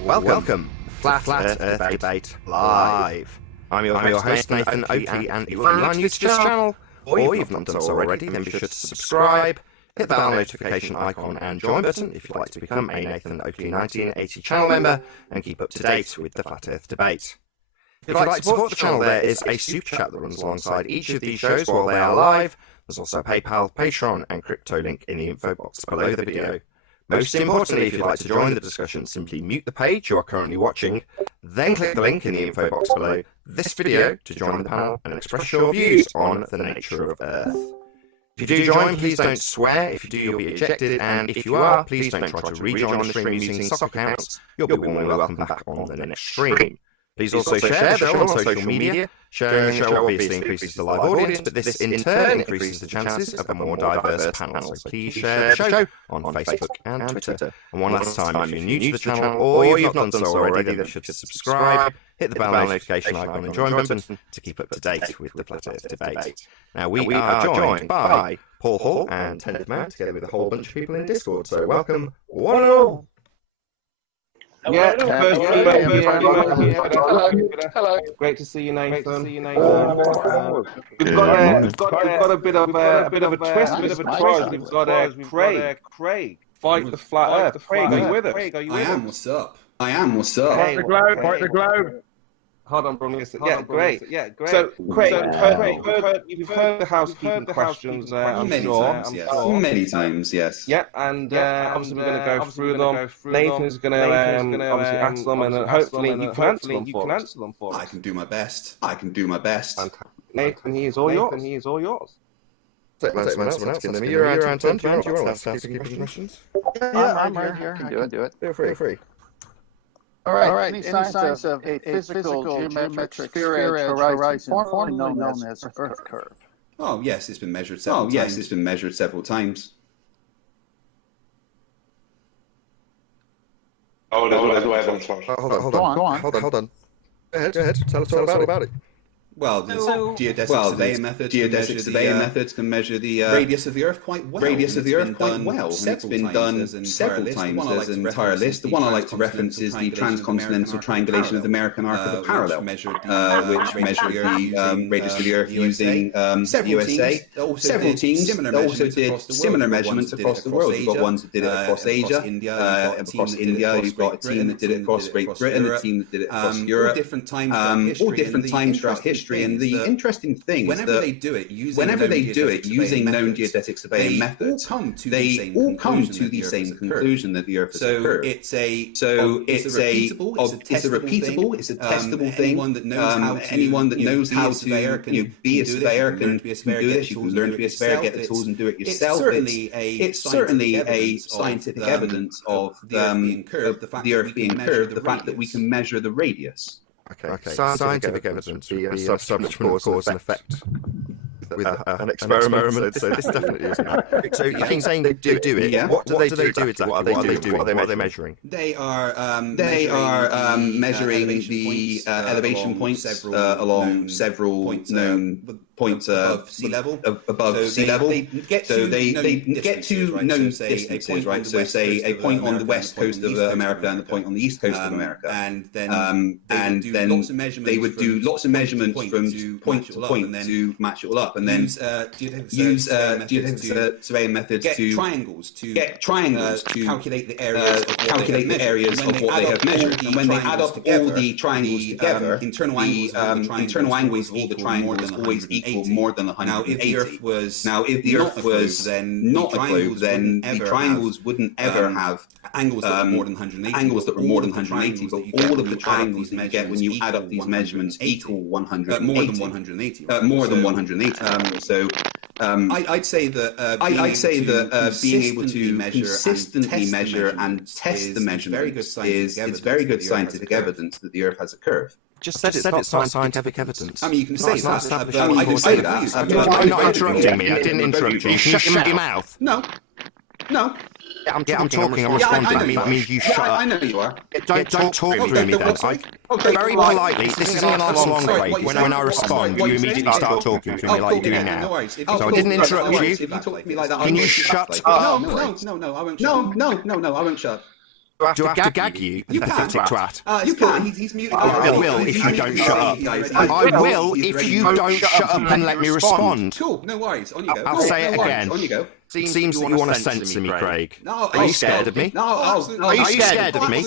Welcome, Flat Earth Debate Live. I'm your host, Nathan Oakley, and if you're new to this channel, or you've not done so already, then be sure to subscribe, hit the bell notification icon and join button if you'd like to become a Nathan Oakley 1980 channel member and keep up to date with the Flat Earth Debate. If you'd like to support the channel, there is a super chat that runs alongside each of these shows while they are live. There's also a PayPal, Patreon, and crypto link in the info box below the video. Most importantly, if you'd like to join the discussion, simply mute the page you are currently watching, then click the link in the info box below this video to join the panel and express your views on the nature of Earth. If you do join, please don't swear. If you do, you'll be ejected, and if you are, please don't try to rejoin the stream using sock accounts. You'll be warmly welcome back on the next stream. Please also share the show on social media. Sharing the show obviously increases the live audience, but this in turn increases the chances of a more diverse panel. So please share the show on Facebook and Twitter. And one last time, if you're new to the channel or you've not done so already, then you should subscribe, hit the bell notification icon and join button to keep up to date with the Flat Earth Debate. Now, we are joined by Paul Hall and Ted Man, together with a whole bunch of people in Discord. So welcome, one and all. Yeah, hello. Great to see you, Nathan. We've got a bit of a twist, We've got Craig. Fight the Flat Earth. Craig, are you with us? I am. What's up? Fight the globe. Hold on, bro. Yeah, great. So, Craig, you've heard the housekeeping questions, I'm sure. Many times, yes. Yeah, and obviously we're going to go through them. Nathan's going to obviously ask them, and hopefully you can answer them for us. I can do my best. Nathan, he is all yours. You're around 10. Do you want to ask housekeeping questions? Yeah, I'm right here. I can do it. Feel free. All right. Any signs of a physical geometric sphere edge horizon, formerly known as Earth curve? Oh, yes, it's been measured several times. Hold on. Go ahead. Tell us all about it. Well, there's geodesic surveying methods can measure the radius of the Earth quite well. It's been done several times. There's an entire list. The one I like to reference is the transcontinental triangulation of the American arc of the parallel, which measured the radius of the Earth using the USA. Several teams also did similar measurements across the world. You've got ones that did it across Asia, across India. You've got a team that did it across Great Britain, a team that did it across Europe. All different times throughout history. And the interesting thing is that whenever they do it using known geodetic surveying methods, they all come to the same conclusion that the Earth is a curve. It's a repeatable, it's a testable thing. Anyone that knows how to be a surveyor can do this. You can learn to be a surveyor, get the tools, and do it yourself. It's certainly a scientific evidence of the Earth being curved. The fact that we can measure the radius. Okay. Scientific evidence would be a subject of cause and effect with an experiment. So this definitely is. So you've been saying they do it. Yeah. What do they do exactly? What are they doing? What are they measuring? They are measuring the elevation points along several known points above sea level. They get to known distances, right? So say a point on the west coast of America and a point on the east coast of America, and then they would do lots of measurements from point to point to match it all up, and then use geodesic surveying methods to get triangles to calculate the areas of what they have measured. And when they add up all the triangles together, internal angles of all the triangles always equal more than 180. Now, if the Earth was then not a globe, then the triangles wouldn't ever have angles that were more than 180. But all of the triangles that you get when you add up these measurements equal 180. More than 180. So I'd say that being able to consistently measure and test the measurements is very good scientific evidence that the Earth has a curve. Just said it's not scientific evidence. I mean, you can say that. I can say that. You're not interrupting me. I didn't interrupt you. Shut your mouth. No. I'm talking, I'm responding. That means you shut up. I know you are. Don't talk through me then. Very politely, this isn't an long break. When I respond, you immediately start talking through me like you're doing now. So I didn't interrupt you. If you talk to me like that, Can you shut up? No, I won't shut up. No, I won't shut up. Do I have to gag you? You pathetic twat. You can. He's muted. I will if you don't shut up. I will if you don't shut up and let me respond. Cool, no worries. On you go. I'll say it again. On you go. Seems that you want to censor me, Craig. No, Are you scared of me? No, Are you scared of me?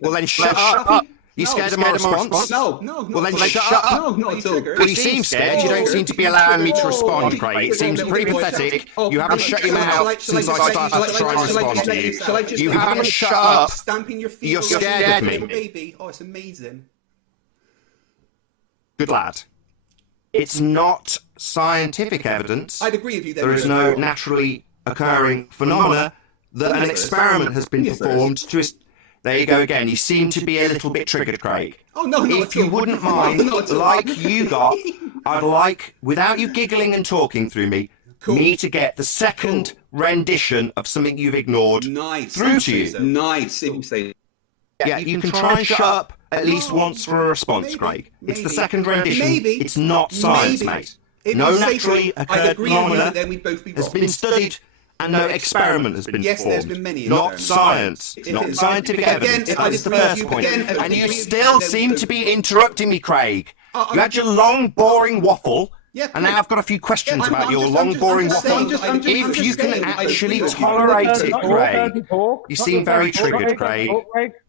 Well then shut up. You scared of my response? No. Well then shut up. No, not at all. Well, you seem scared. You don't seem to be allowing me to respond, Craig. It seems pretty pathetic. You haven't shut your mouth since I started to try and respond to you. You haven't shut up. Stamping your feet. You're scared of me. Baby. Oh, it's amazing. Good lad. It's not scientific evidence. I'd agree with you. There is no naturally occurring phenomena that an experiment has been performed to... There you go again. You seem to be a little bit triggered, Craig. Oh, no, if you wouldn't mind, like you got, I'd like, without you giggling and talking through me, me to get the second rendition of something you've ignored through to you. Nice. If you say... Yeah, you can try and shut up at least once for a response, Craig. It's the second rendition. It's not science, mate. No naturally occurred phenomena has been studied and no experiment has been performed. There's been many. Not science. It's not scientific evidence. That's the first point. And you still seem to be interrupting me, Craig. You had your long, boring waffle. And now I've got a few questions about your long, boring waffle. If you can actually tolerate it, Craig. You seem very triggered, Craig.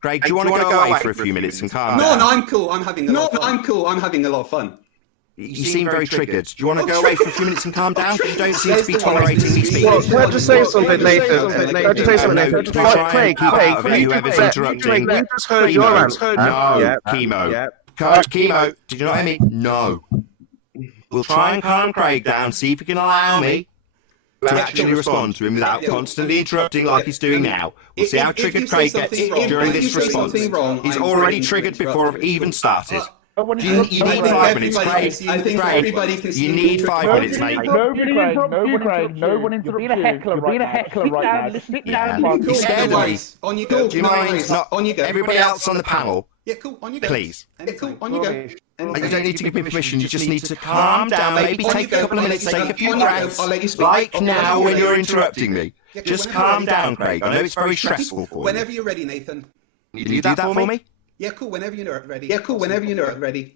Craig, do you want to go away for a few minutes and calm down? No, I'm cool. I'm having a lot of fun. I'm cool. I'm having a lot of fun. You seem very triggered. Do you want to go away for a few minutes and calm down? You don't seem to be tolerating me speaking. Well, can I just say something, Nathan? Can I just say something, Nathan? Craig, whoever's interrupting. We just heard your answer. No, chemo. Chemo, did you not hear me? No. We'll try and calm Craig down, see if he can allow me to actually respond to him without constantly interrupting like he's doing now. We'll see how triggered Craig gets during this response. He's already triggered before I've even started. You need 5 minutes, Craig. You need 5 minutes, mate. No one interrupt you. You're being a heckler right now. Sit down. You're scared of me. On you go. Do you mind not everybody else on the panel? Yeah, cool. On you go. Please. Yeah, cool. On you go. You don't need to give me permission. You just need to calm down. Maybe take a couple of minutes, take a few breaths. I'll let you speak. Like now when you're interrupting me. Just calm down, Craig. I know it's very stressful for you. Whenever you're ready, Nathan. Can you do that for me? Yeah, cool. Whenever you're ready.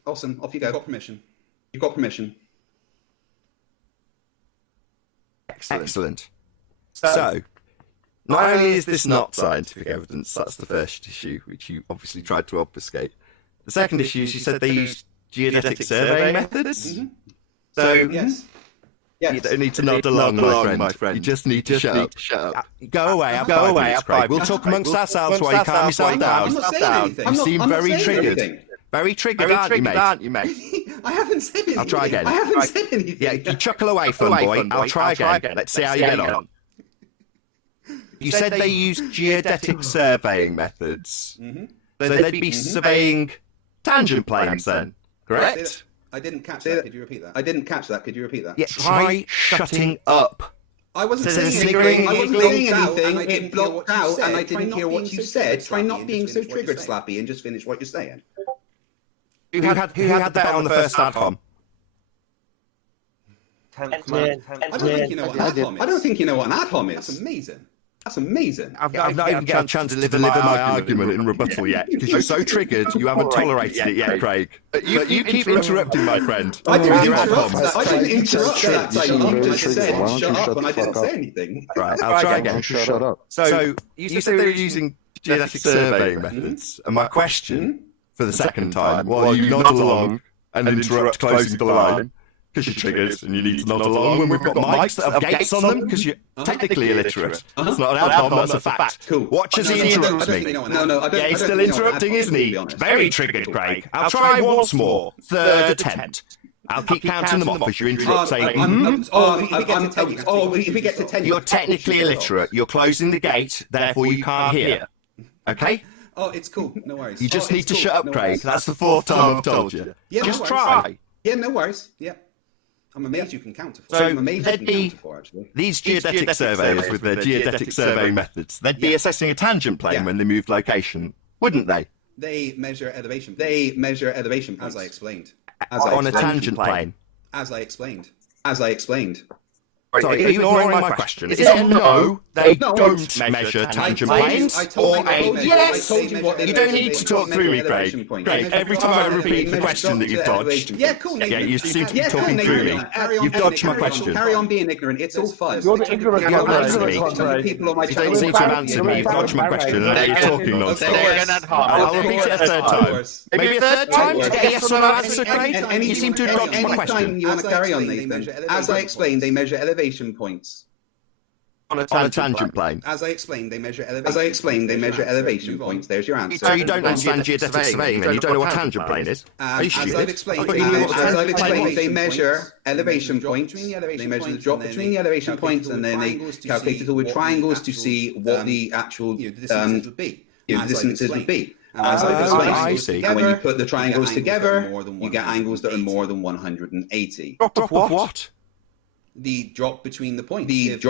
Awesome. Off you go. You've got permission. You've got permission. Excellent. So, not only is this not scientific evidence, that's the first issue, which you obviously tried to obfuscate. The second issue is you said they used geodetic surveying methods. So, yes. You don't need to nod along, my friend. You just need to shut up. Go away. I'll go away. We'll talk amongst ourselves while you calm yourself down. I'm not saying anything. You seem very triggered. Very triggered, aren't you, mate? I haven't said anything. I'll try again. I haven't said anything. Yeah, you chuckle away, fun boy. I'll try again. Let's see how you get on. You said they used geodetic surveying methods. So they'd be surveying tangent planes then, correct? I didn't catch that. Could you repeat that? I didn't catch that. Could you repeat that? Yeah, try shutting up. I wasn't saying anything. I wasn't saying anything. It blocked out, and I didn't hear what you said. Try not being so triggered, Slappy, and just finish what you're saying. Who had that on the first AdCom? I don't think you know what an AdCom is. I don't think you know what an AdCom is. That's amazing. That's amazing. I've not even got a chance to deliver my argument in rebuttal yet, because you're so triggered, you haven't tolerated it yet, Craig. But you keep interrupting, my friend. I didn't interrupt that. I didn't interrupt that. You just said shut up when I didn't say anything. Right, I'll try again. Shut up. So you said they were using geodetic surveying methods, and my question for the second time, while you nod along and interrupt closing the line, because you're triggered and you need to nod along when we've got mics that have gates on them, because you're technically illiterate. It's not an AdCom, that's a fact. Cool. Watch as he interrupts me. Yeah, he's still interrupting, isn't he? Very triggered, Craig. I'll try once more. Third attempt. I'll keep counting them off as you interrupt, saying, if we get to 10... You're technically illiterate. You're closing the gate, therefore you can't hear. Okay? Oh, it's cool. No worries. You just need to shut up, Craig. That's the 4th time I've told you. Just try. Yeah, no worries. Yeah. I'm amazed you can count to 4. So I'm amazed you there'd can be count to 4, actually. these geodetic surveyors with their geodetic survey methods. They'd be assessing a tangent plane when they move location, wouldn't they? They measure elevation. They measure elevation points, as I explained. On a tangent plane. As I explained. As I explained. Sorry, are you ignoring my question? Is it no, they don't measure tangent planes? Or a yes? You don't need to talk through me, Craig. Craig, every time I repeat the question that you've dodged, yeah, cool, Nathan. yeah, you seem to be talking through me. You've dodged my question. Carry on being ignorant. It's all fun. You're the ignorant You haven't answered one, me. People on my You don't channel. seem to have answered me. You've dodged my question, and now you're talking nonsense. I'll repeat it a third time. Maybe a third time to get a yes or no answer, Craig? You seem to have dodged my question. You want to carry on, Nathan? As I explained, they measure elevation points. On a tangent plane. As I explained, they measure elevation points. There's your answer. So you don't understand geodetic surveying, then you don't know what a tangent plane is? Are you As stupid? I've explained, they measure elevation points. They measure the drop between the elevation points, and then they calculate it all with triangles to see what the actual distances would be. As I've explained, and when you put the triangles together, you get angles that are more than 180. Drop of what? The drop between the points. If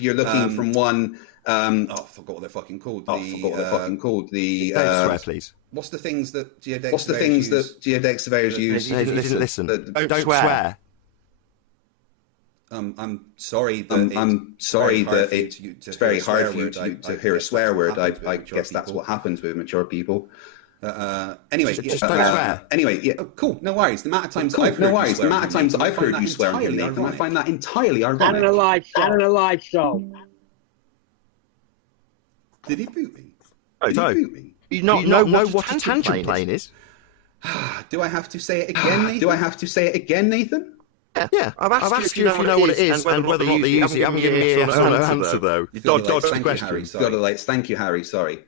you're looking from one, I forgot what they're fucking called. The Don't swear, please. What's the things that geodetic surveyors use? Listen. Don't swear. I'm sorry that it's very hard for you to hear a swear word. I guess that's what happens with mature people. Anyway, just don't swear. Anyway, yeah, cool. No worries. The amount of times I've heard you swear, Nathan, I find that entirely ironic. And a light show. Did he boot me? Did he boot me? You not know what a tangent plane is? Do I have to say it again, Nathan? Yeah, I've asked you if you know what it is and whether or not they use it. You haven't given me an answer, though. You dodged the question. Thank you, Harry. Sorry.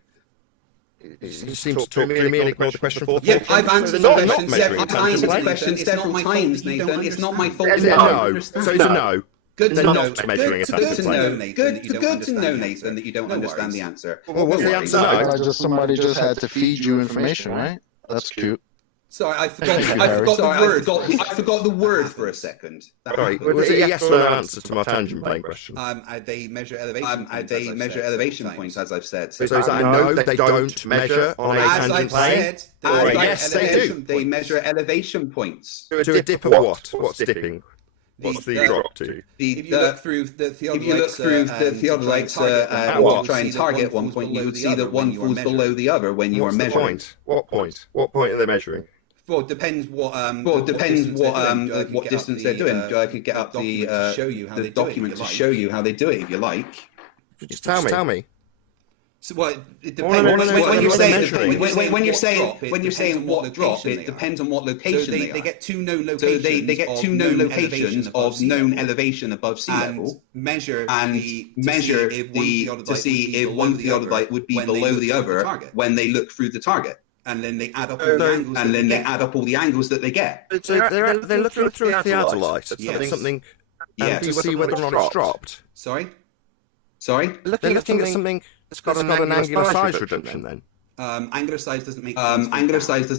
You seem to talk through me and ignore the question for Yeah, I've answered the question several times, Nathan. It's not my fault. No, so it's a no. Good to know. Measuring a tangent plane. Good to know, Nathan, that you don't understand the answer. Well, what's the answer? No. Somebody just had to feed you information, right? That's cute. Sorry, I forgot the word for a second. Sorry, was it a yes or no answer to my tangent plane question? They measure elevation points, as I've said. So is that a no, they don't measure on a tangent plane? Or a yes, they do? They measure elevation points. To a dip of what? What's dipping? What's the drop to? If you look through the theodolites to try and target one point, you would see that one falls below the other when you are measuring. What point? What point are they measuring? Well, it depends what distance they're doing. I could get up the document to show you how they do it if you like. Just tell me. So what? It depends. When you're saying what drop, it depends on what location they are. They get two known locations. So they get two known locations of known elevation above sea level, measure to see if one theodolite would be below the other when they look through the target. And then they add up all the angles that they get. So they're looking through a theodolite to see whether or not it's dropped. Sorry. They're looking at something that's got an angular size reduction. Then angular size doesn't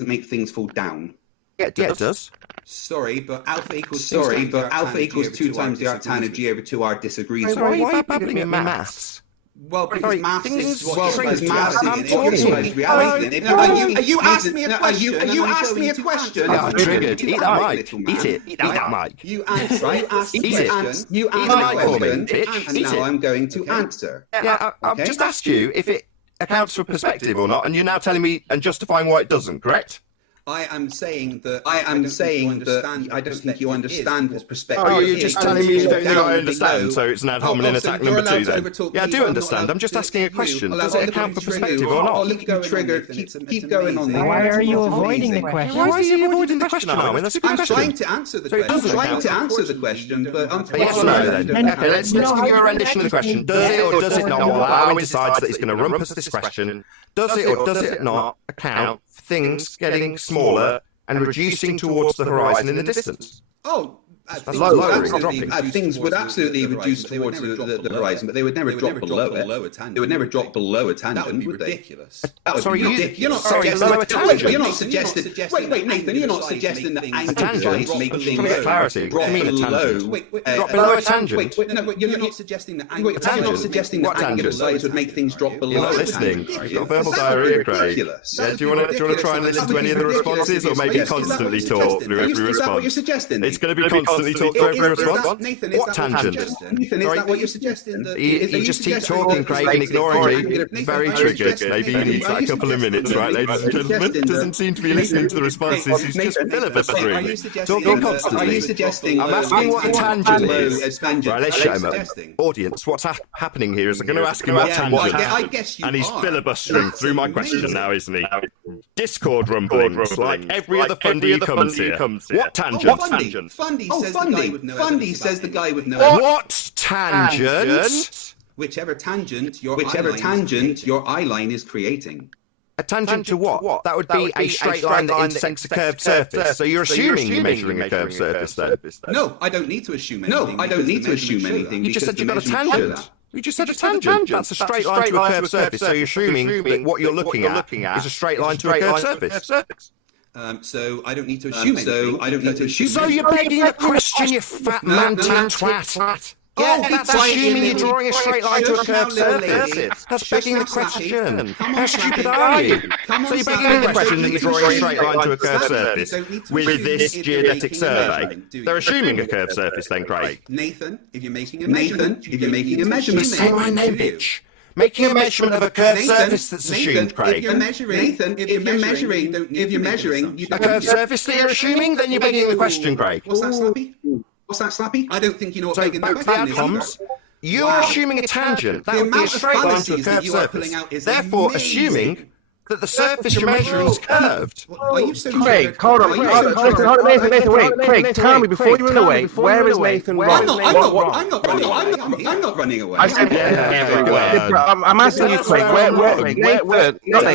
make things fall down. Yeah, it does. Sorry, but alpha equals 2 times the arctan of G over 2R disagrees. Why are you babbling at maths? Well, because maths is reality. You asked me a question. I'm triggered. Eat that mic. Eat it. Eat that mic. You asked the question. You asked the question, and now I'm going to answer. Yeah, I've just asked you if it accounts for perspective or not, and you're now telling me and justifying why it doesn't, correct? I am saying that I don't think you understand what perspective is. Oh, you're just telling me you don't think I understand, so it's an ad hominem attack number 2 then. Yeah, I do understand. I'm just asking a question. Does it account for perspective or not? Keep going on. Why are you avoiding the question? Why is he avoiding the question, Armin? That's a good question. I'm trying to answer the question. But yes or no then? Okay, let's give you a rendition of the question. Does it or does it not, while Armin decides that he's going to rumpus this question, does it or does it not account for things getting smaller and reducing towards the horizon in the distance? Oh, Things would absolutely reduce towards the horizon, but they would never drop below it. They would never drop below a tangent, would they? That would be ridiculous. You're not suggesting. You're not suggesting. Wait, Nathan. You're not suggesting that angles make things drop below a tangent. You're not suggesting that angular sides would make things drop below. You're not listening. You've got verbal diarrhea, Craig. Do you want to try and listen to any of the responses, or maybe constantly talk through every response? Is that what you're suggesting? It's going to be constantly talk through every response. Nathan, what tangent? Nathan, is that what you're suggesting? You just keep talking, Craig, and ignoring me. Very triggered. Maybe you need a couple of minutes, right, ladies and gentlemen? Doesn't seem to be listening to the responses. He's just filibustering. Talking constantly. Are you suggesting? I'm asking what a tangent is. Right, let's show him. Suggesting. Audience, what's happening here is I'm going to ask him what tangent. I guess you and he's filibustering through my question now, isn't he? Discord rumblings, like every other fundy who comes here. What tangent? Fundy says the guy with no. What tangent? Whichever tangent your eye line is creating. A tangent to what? That would be a straight line that intersects a curved surface. So you're assuming you're measuring a curved surface then? No, I don't need to assume anything. You just said you got a tangent. You just said a tangent. That's a straight line to a curved surface. So you're assuming what you're looking at is a straight line to a curved surface. So I don't need to assume anything. So you're begging the question, you fat manty twat. Yeah, that's assuming you're drawing a straight line to a curved surface. That's begging the question. How stupid are you? So you're begging the question that you're drawing a straight line to a curved surface with this geodetic survey. They're assuming a curved surface then, Craig. Nathan, if you're making a measurement, say my name, bitch. Making a measurement of a curved surface that's assumed, Craig. If you're measuring, a curved surface that you're assuming, then you're begging the question, Craig. What's that, Slappy? I don't think you know what begging the question is. You're assuming a tangent. That would be a straight line to a curved surface. Therefore, assuming that the surface you're measuring is curved. Are you so Craig, hold on. Nathan, wait. Craig, tell me before you run away, where is Nathan wrong? I'm not running away. I said I'm asking you, Craig, not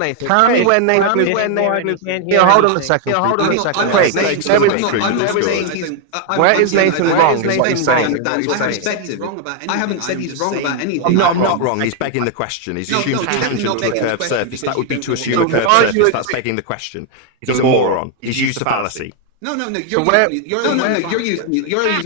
Nathan, tell me where Nathan is. Here, hold on a second. Craig, where is Nathan wrong? Is what you're saying. I haven't said he's wrong about anything. No, I'm not wrong. He's begging the question. He's assumed tangent to a curved surface. That would be to assume a curved surface. That's begging the question. He's a moron. He's used a fallacy. No, you're using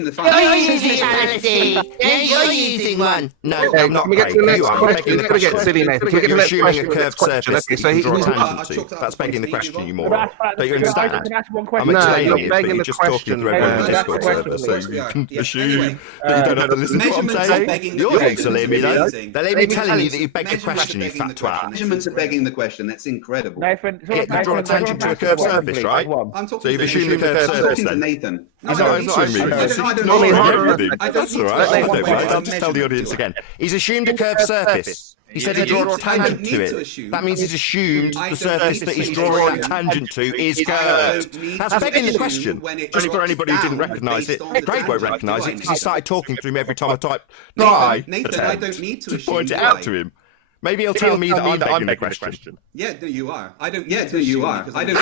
the fallacy. You're using one. No, I'm not. Let me get to the next question. You're begging the question. Nathan. You're assuming a curved surface that you can draw a tangent to. That's begging the question, you moron. Don't you understand? I'm explaining it, but you're just talking through everyone on the Discord server, so you can assume that you don't have to listen to what I'm saying. The audience will hear me, though. They'll hear me telling you that you begged the question, you fat twat. Measurements are begging the question. That's incredible. You draw a tangent to a curved surface, right? So you've assumed a curved surface, then. Nathan. He's not assuming. That's all right. I'll just tell the audience again. He's assumed a curved surface. He said he drew a tangent to it. That means he's assumed the surface that he's drawing that tangent to is curved. That's begging the question. Just for anybody who didn't recognise it, Craig won't recognise it because he started talking through me every time I typed try. Nathan, I don't need to point it out to him. Maybe he'll tell me that I'm begging the question. Yeah, no, you are. I don't. Yeah, no, you are. I don't.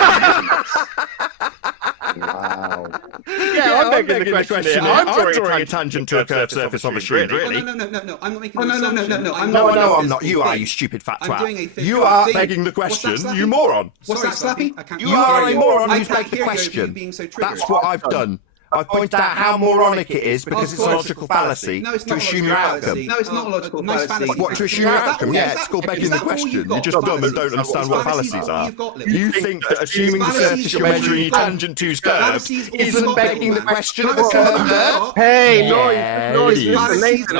Wow. Yeah, I'm begging the question. I'm drawing a tangent to a curved surface of a assumed, really. No. I'm not making. No, I'm not. You are, you stupid fat twat. You are begging the question, you moron. What's that, Slappy? You are a moron who's begged the question. That's what I've done. I've pointed out how moronic it is because it's a logical fallacy to assume your outcome. No, it's not a logical fallacy. What, to assume your outcome? Yeah, it's called begging the question. You're just dumb and don't understand what fallacies are. You think that assuming the surface you're measuring your tangent to is curved isn't begging the question of a curved earth? Hey, noise, Nathan.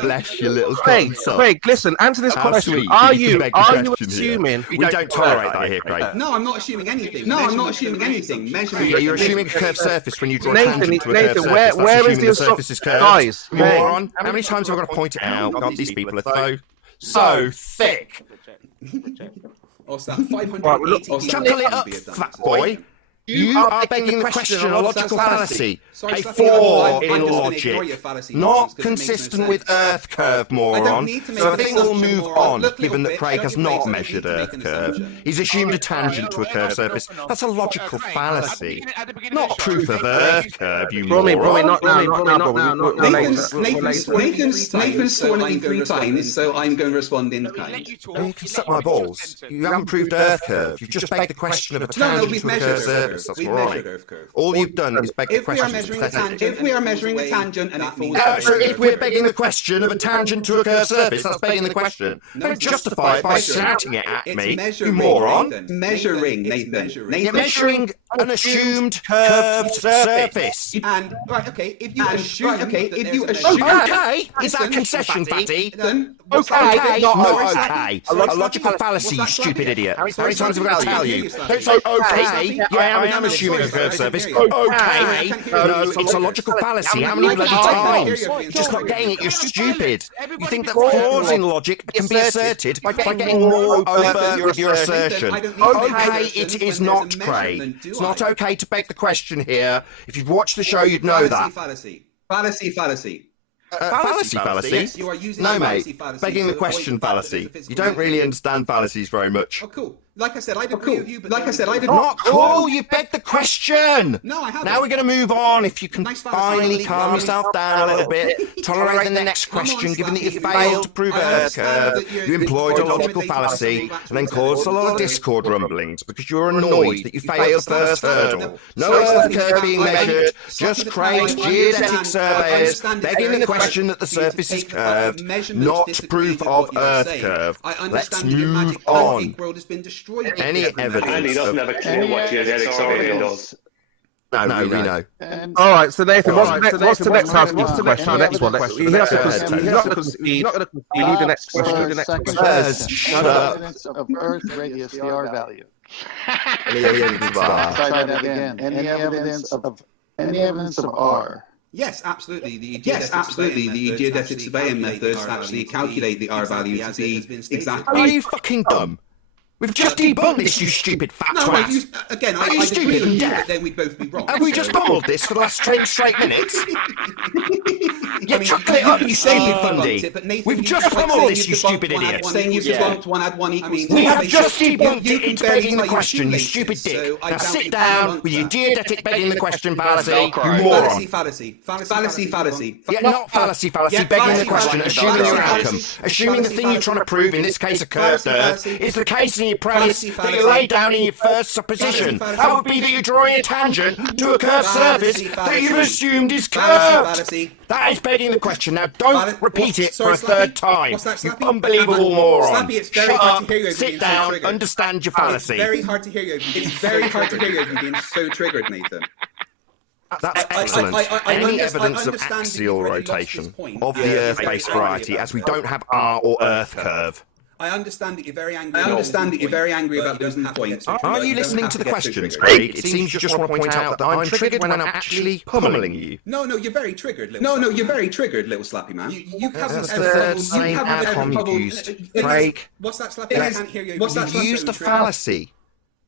Bless your little Craig, listen, answer this question. Are you assuming... We don't tolerate that here, Craig. No, I'm not assuming anything. Yeah, you're assuming a curved surface when you draw a tangent to a curved surface. Where is the surface is curved? Guys, moron. How many times have I got to point it out? God, these people are so thick. Chuckle it up, fat boy. You are begging the question on a logical fallacy, a flaw in logic, not consistent with Earth curve, moron. So I think we'll move on, given that Craig has not measured Earth curve. He's assumed a tangent to a curved surface. That's a logical fallacy, not proof of Earth curve, you moron. Not now. Nathan's sworn at me 3 times, so I'm going to respond in kind. You can suck my balls. You haven't proved Earth curve. You've just begged the question of a tangent to a curved surface. That's right. All you've done is beg the question. If we are measuring a tangent and it falls... So if we're begging the question of a tangent to a curved surface, that's begging the question. Don't justify it by shouting it at me, you moron. Measuring, Nathan. You're measuring an assumed curved surface. And, right, okay, if you assume... Okay, is that a concession, Fatty? Okay, not okay. A logical fallacy, you stupid idiot. How many times have I got to tell you? Don't say okay. Yeah, I am assuming a curved surface. Okay. No, it's a logical fallacy. How many bloody times? You're just not getting it. You're stupid. You think that flaws in logic can be asserted by getting more overt with your assertion. Okay, it is not, Craig. It's not okay to beg the question here. If you've watched the show, you'd know that. Fallacy. Fallacy? Yes, you are using No, fallacy, mate. fallacy Begging the to question avoid fallacy. physical You don't really entity. understand fallacies very much. Oh, cool. Like I said, I'd agree with you, but Not cool, you begged the question! No, I haven't. Now we're going to move on. If you can Nice fallacy. finally calm yourself down a little bit, tolerate the next question, given that you failed to prove Earth curve, you employed a logical fallacy, and then caused a lot of discord rumblings, because you were annoyed that you failed first hurdle. No Earth curve being measured, just Craig's geodetic surveyors begging the question that the surface is curved, not proof of Earth curve. Let's move on. Any evidence? And he doesn't have a clue what geodetic survey does. No, we know. All right, so Nathan, what's the next housekeeping question? The next one. He's not going to concede. We need the next question. Shut up. Evidence of Earth radius, the R value. Any evidence of R? Try that again. Any evidence of R? Yes, absolutely. The geodetic surveying methods actually calculate the R value to be exactly... Are you fucking dumb? We've just debunked this, you stupid fat No, twat. again, Are you stupid and deaf? then we'd both be wrong. Have we just bumbled this for the last 10 straight minutes? You chuckle it up, you stupid fundy. We've just bumbled this, you stupid idiot. Saying you've debunked one, add one equals... We have just debunked it, it's begging the question, you stupid dick. Now sit down with your geodetic begging the question fallacy, you moron. Fallacy. Yeah, not fallacy, begging the question, assuming your outcome. Assuming the thing you're trying to prove, in this case a curved Earth, is the case in your premise that you lay down in your first supposition. That would be that you're drawing a tangent to a curved surface that you've assumed is curved. That is begging the question. Now don't repeat it for a third time. You unbelievable moron. Shut up, sit down, understand your fallacy. It's very hard to hear you. It's very hard to hear you being so triggered, Nathan. That's excellent. Any evidence of axial rotation of the Earth-based variety, as we don't have R or Earth curve. I understand that you're very angry. About losing the point. Are you listening to the questions, Craig? It seems you just want to point out that I'm triggered when I'm actually pummeling you. No, you're very triggered, little you're very triggered, little slappy man. That's the third same ad-hom you've used. Craig, what's that slappy? I can't hear you. you've used a fallacy,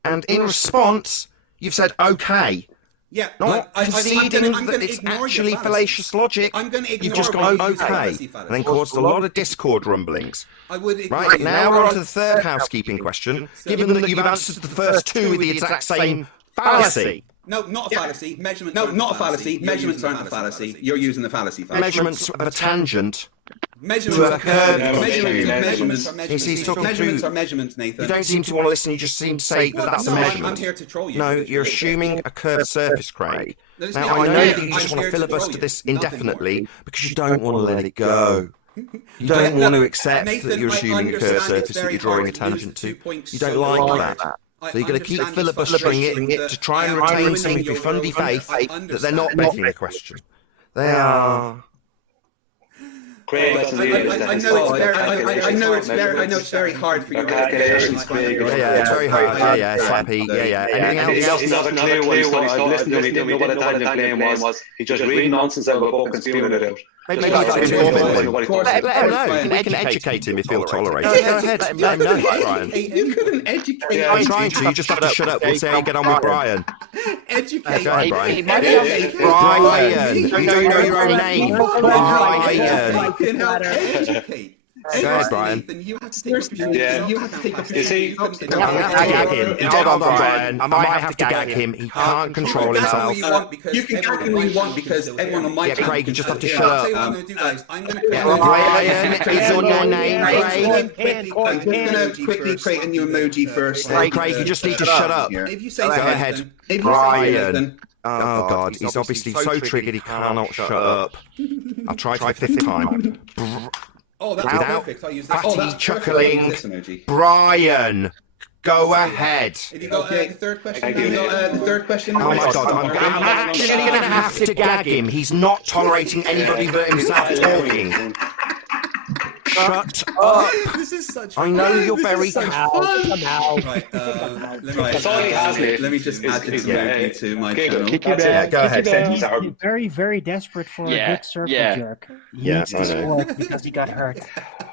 and in response, you've said, okay. Yeah, not conceding that it's actually fallacious logic. You've just gone okay, and then caused a lot of discord rumblings. Right, now we're on to the third housekeeping question, given that you've answered the first two with the exact same fallacy. No, not a fallacy. Measurements. No, not a fallacy. Measurements aren't a fallacy. You're using the fallacy. Measurements of a tangent. Measurements are measurements, Nathan. You don't seem to want to listen, you just seem to say that that's a measurement. I'm here to troll you. No, you're assuming a curved surface, Craig. Now, I know that you just want to filibuster this indefinitely because you don't want to let it go. You don't want to accept that you're assuming a curved surface that you're drawing a tangent to. You don't like that. So you're going to keep filibustering it to try and retain some of your fundy faith that they're not begging the question. They are... Craig, I know it's very hard for you. Calculations, Craig. Yeah, it's very hard. Yeah, slappy. Yeah. Anything He else? doesn't have a clue what he's listening to. He didn't know what a tangent plane was. He just read nonsense out of a book and spewing it out. Maybe Maybe he'd like he'd to like to inform know what him. he's Let doing. him know. We can educate him if he'll tolerate it. Go ahead. Let him know, Brian. You couldn't educate. I'm trying to. You just have to shut up. We'll see how you get on with Brian. Educate. Go ahead, Brian. Educate. Brian, you don't know your own name. Brian. Fucking hell, educate. Go ahead, Brian. Nathan, you have to take opportunity. Yeah. You have to take You opportunity. see, I'm going to have to gag him. Hold on, Brian. I might have to gag him. He can't control himself. You can gag him when you want because everyone on my Yeah, team Craig, you can just have to still shut hear. up. I'll tell you what I'm going to do, guys. I'm going to Brian is on your name, Craig. I'm going to quickly create a new emoji first. Craig, you just need to shut up. If you say Go so, ahead. then- if you say Brian. then- Oh, God. He's obviously so triggered he cannot shut up. I'll try for the fifth time. Oh, that's Without perfect. I'll use that. fatty Oh, that's perfect. chuckling. I'll use this emoji. Brian, go ahead. Have you got the third question? Thank Have you you. got the third question? Oh my God, I'm actually going to have to gag him. He's not tolerating anybody but himself talking. Shut up. This is such I know you're very Somehow. Right, That's all he has, Nathan. let me just add this Yeah, emoji to my okay, channel. good. That's Yeah, it. go ahead. He's very, very desperate for a big circle jerk. He needs I to know. work because he got hurt.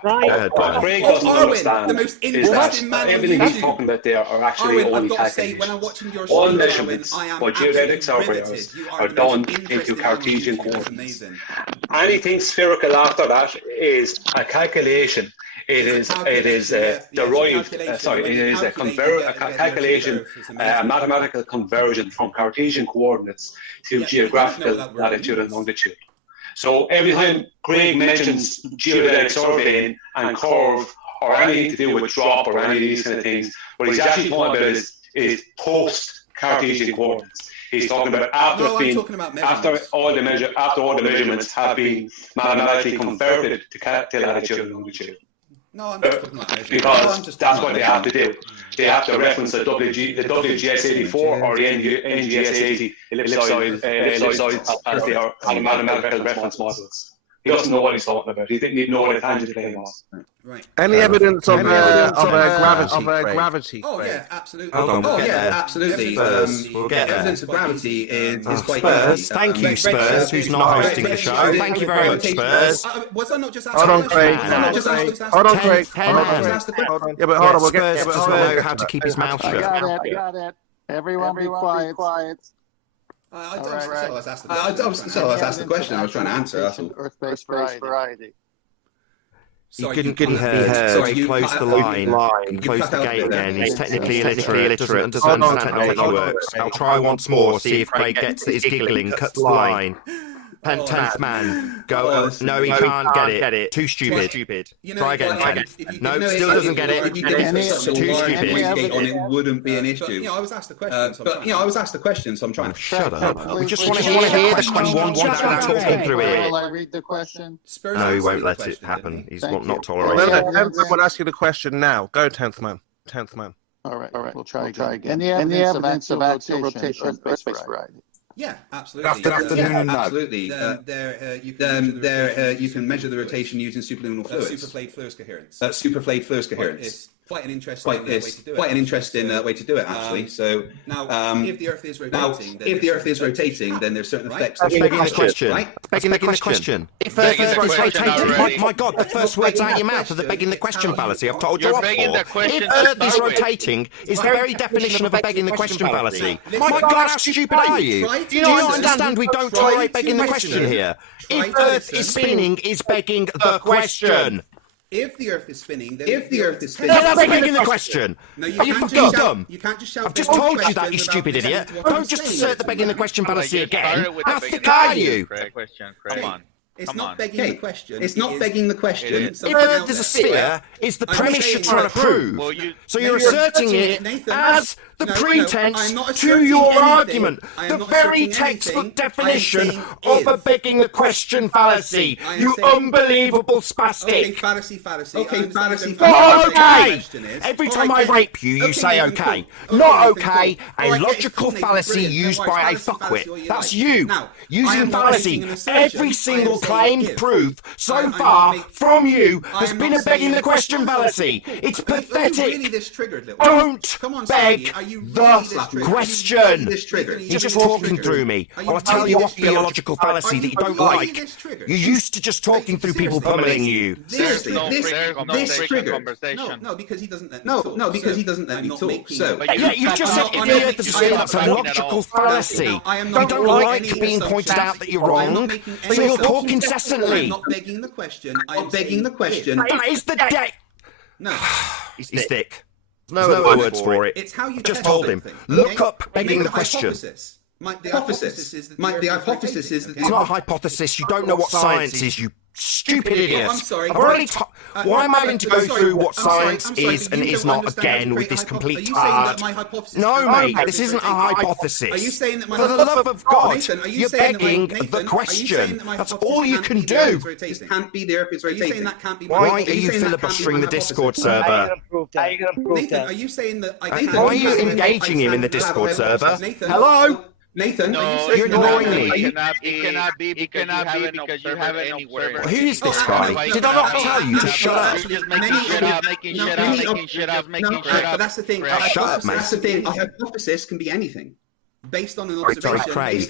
Go ahead, What Brian. Craig Oh, doesn't Arwen, understand the most is interesting that man on everything he's YouTube. talking about there are actually Arwen, I've only got to say, when I'm calculations. watching your All stream, measurements Arwen, I am by geodetic absolutely surveyors riveted. You are the done most into interesting Cartesian man on YouTube. It's coordinates. amazing. Anything spherical after that is a calculation. It is derived. Sorry, it is a calculation, a mathematical conversion from Cartesian coordinates to geographical latitude and longitude. So every time Craig mentions geodetic surveying and curve or anything to do with drop or any of these kind of things, what he's actually talking about is post Cartesian coordinates. He's talking about after all the measurements have been mathematically converted to latitude and longitude. No, I'm just talking about measurements. Because that's what they have to do. They have to reference the WGS84 or the NGS80 ellipsoids as they are mathematical reference models. He doesn't know what he's talking about. He didn't even know what a tangent plane was. Right. Any evidence of gravity? Oh yeah, absolutely. Hold on, we'll Oh get yeah, there. absolutely. Spurs, we'll get there. Evidence of gravity is quite Spurs, easy. thank you, Spurs, who's not hosting the show. Thank you very much, Spurs. Was I not just Hold on, Craig. Hold on, Craig. Hold on. Yeah, but hold on. We'll get. Spurs Yeah, but doesn't hold on. know how to keep his mouth I shut. got it. Everyone be quiet. I was asked the question. I was trying to answer. That's all. Earth-based variety. He couldn't be heard. He closed the line. He closed the gate again. He's technically illiterate. Doesn't understand how technology works. I'll try once more. See if Craig gets that his giggling cuts the line. 10th man. Go. No, he can't get it. Too stupid. Try again, 10th. No, still doesn't get it. Too stupid. On it wouldn't be an issue. I was asked the question. So I'm trying to. Shut up. We just want to hear the question. One talking through it. Will I read the question? No, he won't let it happen. He's not No, tolerating it. 10th man will ask you the question now. Go, 10th man. 10th man. All right. We'll try again. Any evidence of axial rotation of Earth-based variety? Yeah, absolutely. Good afternoon, Yeah, no. absolutely. You can measure the rotation using superluminal fluids. Superflade fluids coherence. It's quite an interesting way to do it, actually. So now, if the Earth is rotating, then there's certain effects. Begging the question. Begging the question. If Earth is rotating, my God, the first words out of your mouth are the begging the question fallacy. I've told you off for. If Earth is rotating, is the very definition of a begging the question fallacy. My God, how stupid are you? Do you not understand we don't tolerate begging the question here? If Earth is spinning, is begging the question. If the Earth is spinning, That's begging the question. No, Are you fucking dumb? You can't just shout. I've just told you that, you stupid idiot. Don't just assert the begging the question fallacy again. How thick are you? Come on. It's not begging the question. It's not begging the question. If Earth is a sphere, is the premise you're trying to prove. So you're asserting it as the pretense to your argument. The very textbook definition of a begging the question fallacy. You unbelievable spastic. Okay, fallacy. Not okay! Every time I rape you, you say okay. Not okay, a logical fallacy used by a fuckwit. That's you. Using fallacy every single claimed proof so far from you has been a begging the question fallacy. It's pathetic. Don't beg the question. You're just talking through me. Well, I tell you what theological fallacy that you don't like. You're used to just talking through people pummeling you. Seriously, this triggered. No, because he doesn't let me talk. No, because he doesn't let me talk. So yeah, you just said if the earth is a sphere, that's a logical fallacy. You don't like being pointed out that you're wrong, so you'll talk incessantly. I'm not begging the question. I'm begging the question. That is the deck. No, he's thick. No other words for it. It's how you just told him. Look up begging the question. The hypothesis is that it's not a hypothesis. You don't know what science is, you stupid idiot. I'm sorry. I've already why am I going to go through what science is and is not again with this complete tard? No, mate, this isn't a hypothesis. Are you saying that my For the love of God, you're begging the question. That's all you can do. It can't be the earth is rotating. Why are you filibustering the Discord server? Nathan, are you saying that why are you engaging him in the Discord server? Hello? Nathan, no, you're ignoring me. It cannot be because you haven't anywhere. Who is this guy? Did I not tell you to shut up? Making shit up. But that's the thing. Shut up, mate. That's the thing. A hypothesis can be anything. Based on an observation. Craig,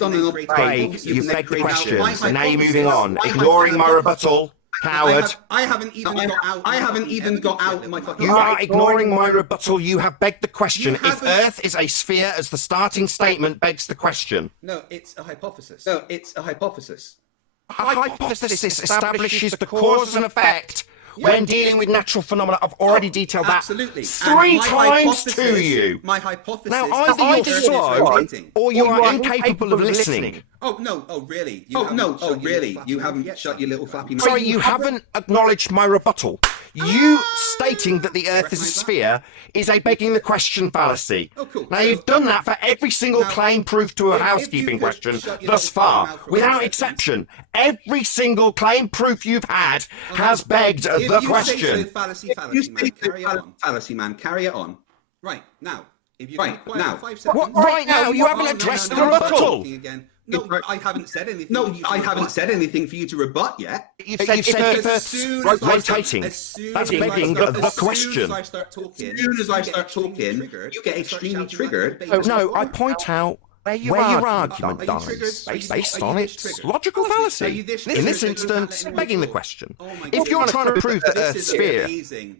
you've begged the question, and now you're moving on, ignoring my rebuttal. Coward! I haven't even got out in my fucking. You are ignoring my rebuttal. You have begged the question. If Earth is a sphere, as the starting statement begs the question. No, it's a hypothesis. A hypothesis establishes the cause and effect. When dealing with natural phenomena, I've already detailed that absolutely. 3 times to you. My hypothesis. Now, either you're slow or you are incapable of listening. Oh no! Oh really? Really? You haven't shut your little flappy mouth. Sorry, you haven't acknowledged my rebuttal. You stating that the Earth is a sphere is a begging the question fallacy. Oh, cool. Now, you've done that for every single claim proof to a housekeeping question thus far, without exception. Every single claim proof you've had has begged the question. Fallacy man, carry it on. Right, now. If you right now, you haven't addressed the rebuttal. No, I haven't said anything. No, I haven't said anything for you to rebut yet. You've said rotating. That's begging the question. As soon as I start talking, you get extremely triggered. No, I point out where your argument dies, based on its logical fallacy. In this instance, begging the question. If you're trying to prove that Earth's sphere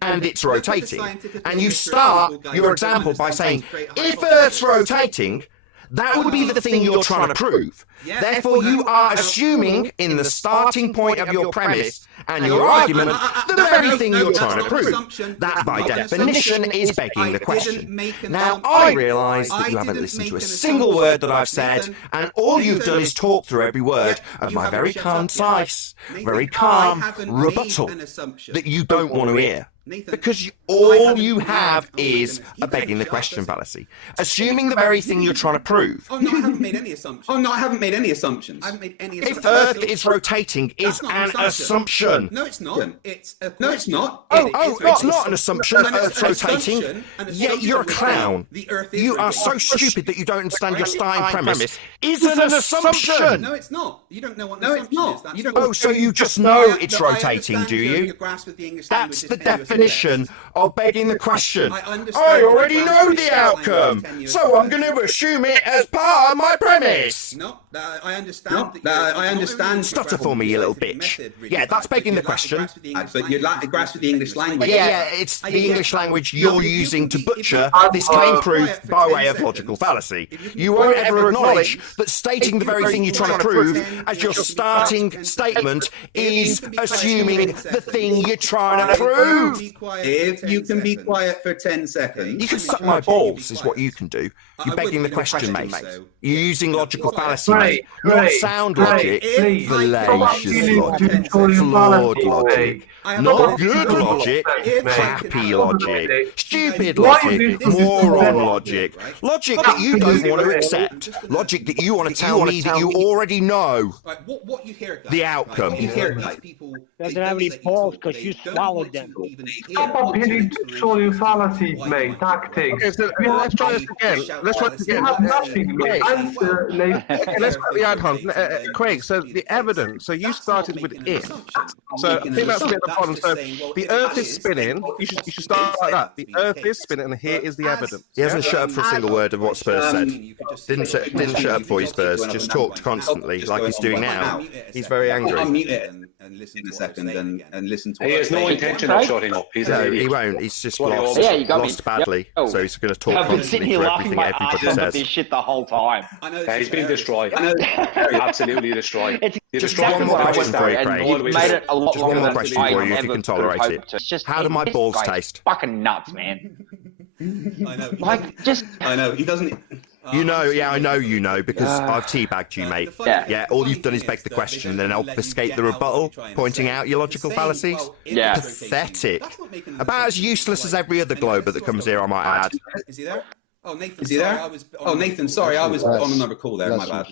and it's rotating, and you start your example by saying, if Earth's rotating, that would be the thing you're trying to prove. Therefore, you are assuming in the starting point of your premise and your argument the very thing you're trying to prove. That, by definition, is begging the question. Now, I realise that you haven't listened to a single word that I've said, and all you've done is talk through every word of my very concise, very calm rebuttal that you don't want to hear. Because all you have is a begging the question fallacy, assuming the very thing you're trying to prove. Oh no, I haven't made any assumptions. I haven't made any assumptions. If Earth is rotating, is an assumption. No, it's not. No, it's not. It's not an assumption that Earth's rotating. Yet you're a clown. You are so stupid that you don't understand your starting premise. Is an assumption. No, it's not. You don't know what an assumption is. Oh, so you just know it's rotating, do you? That's the definition of begging the question. I already know the outcome, so I'm going to assume it as part of my premise. No, I understand. I understand. Stutter for me, you little bitch. Yeah, that's begging the question. But you're grasping the English language. Yeah, it's the English language you're using to butcher this claim proof by way of logical fallacy. You won't ever acknowledge that stating the very thing you're trying to prove as your starting statement is assuming the thing you're trying to prove. If you can be quiet for 10 seconds. You can suck my balls, is what you can do. You're begging the question, mate. You're using logical fallacy, mate. Not sound logic, fallacious logic, flawed logic, not good logic, crappy logic, stupid logic, moron logic, logic that you don't want to accept, logic that you want to tell me that you already know the outcome. Doesn't have any balls because you swallowed them. Stop opinion showing fallacies, mate. Tactics. Okay, so let's try this again. Let's try this again. You have nothing, mate. Answer, Nathan. Okay, let's put the ad-ons. Craig, so the evidence. So you started with if. So I think that's a bit of the problem. So the Earth is spinning. You should start like that. The Earth is spinning, and here is the evidence. He hasn't shut up for a single word of what Spurs said. Didn't shut up for you, Spurs. Just talked constantly, like he's doing now. He's very angry. I'll mute it and listen in a second and listen to. He has no intention of shutting up. No, he won't. He's just lost badly. So he's going to talk constantly for everything everybody says. This shit the whole time. He's been destroyed. Absolutely destroyed. Just one more question for you, Craig. Just one more question for you, if you can tolerate it. How do my balls taste? Fucking nuts, man. I know. Like, just. I know. He doesn't. You know, yeah, I know you know, because I've teabagged you, mate. Yeah, all you've done is beg the question and then obfuscate the rebuttal, pointing out your logical fallacies. Yeah. Pathetic. About as useless as every other glober that comes here, I might add. Is he there? Oh, Nathan. Is he there? Nathan, sorry, I was on another call there. My bad.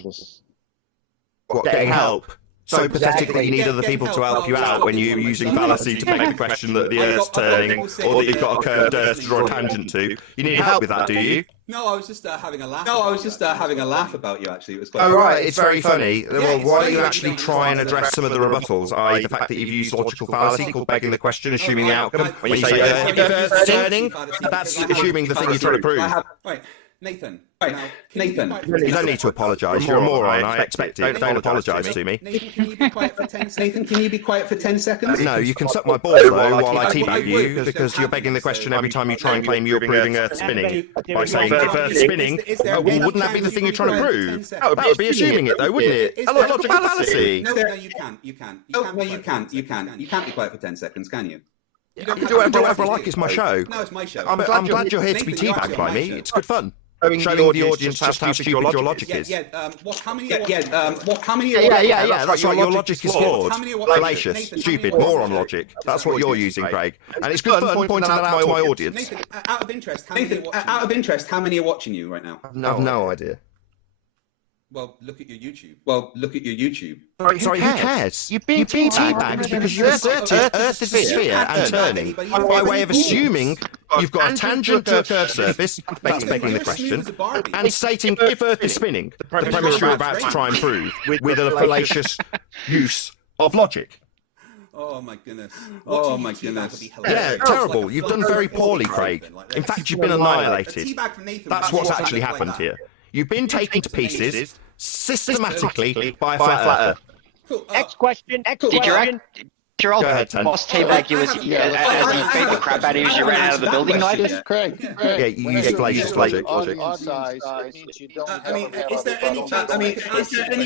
What, getting help? So pathetic that you need other people to help you out when you're using fallacy to make the question that the Earth's turning, or that you've got a curved Earth to draw a tangent to. You need help with that, do you? No, I was just having a laugh. Having a laugh about you. Actually, it was quite. Oh right, it's very funny. Well, why don't you actually try and address some of the rebuttals, i.e., the fact that you've used logical fallacy called begging the question, assuming the outcome. When you say Earth's turning, that's assuming the thing you're trying to prove. Right, Nathan. Right, Nathan. You don't need to apologise. You're a moron. I expect it. Don't apologise to me. Nathan, can you be quiet for 10 seconds? Nathan, can you be quiet for 10 seconds? No, you can suck my balls though while I teabag you, because you're begging the question every time you try and claim you're proving Earth spinning by saying if Earth's spinning. Well, wouldn't that be the thing you're trying to prove? That would be assuming it though, wouldn't it? A logical fallacy. No, you can't. You can't be quiet for 10 seconds, can you? You can do whatever I like. It's my show. No, it's my show. I'm glad you're here to be teabagged by me. It's good fun. Showing the audience just how stupid your logic is. How many? Yeah, that's right. Your logic is flawed, fallacious, stupid, moron logic. That's what you're using, Craig. And it's good fun pointing that out to my audience. Nathan, out of interest, how many are watching you right now? I've no idea. Well, look at your YouTube. Sorry, who cares? You've been teabagged because you asserted Earth is a sphere and turning by way of assuming you've got a tangent to a curved surface, that's begging the question, and stating if Earth is spinning, the premise you're about to try and prove, with a fallacious use of logic. Oh my goodness. Yeah, terrible. You've done very poorly, Craig. In fact, you've been annihilated. That's what's actually happened here. You've been taken to pieces systematically by a flat Earth. Next question. Did your old boss teabag you as you beat the crap out of you as you ran out of the building night? Craig. Yeah, you use fallacious logic. Is there any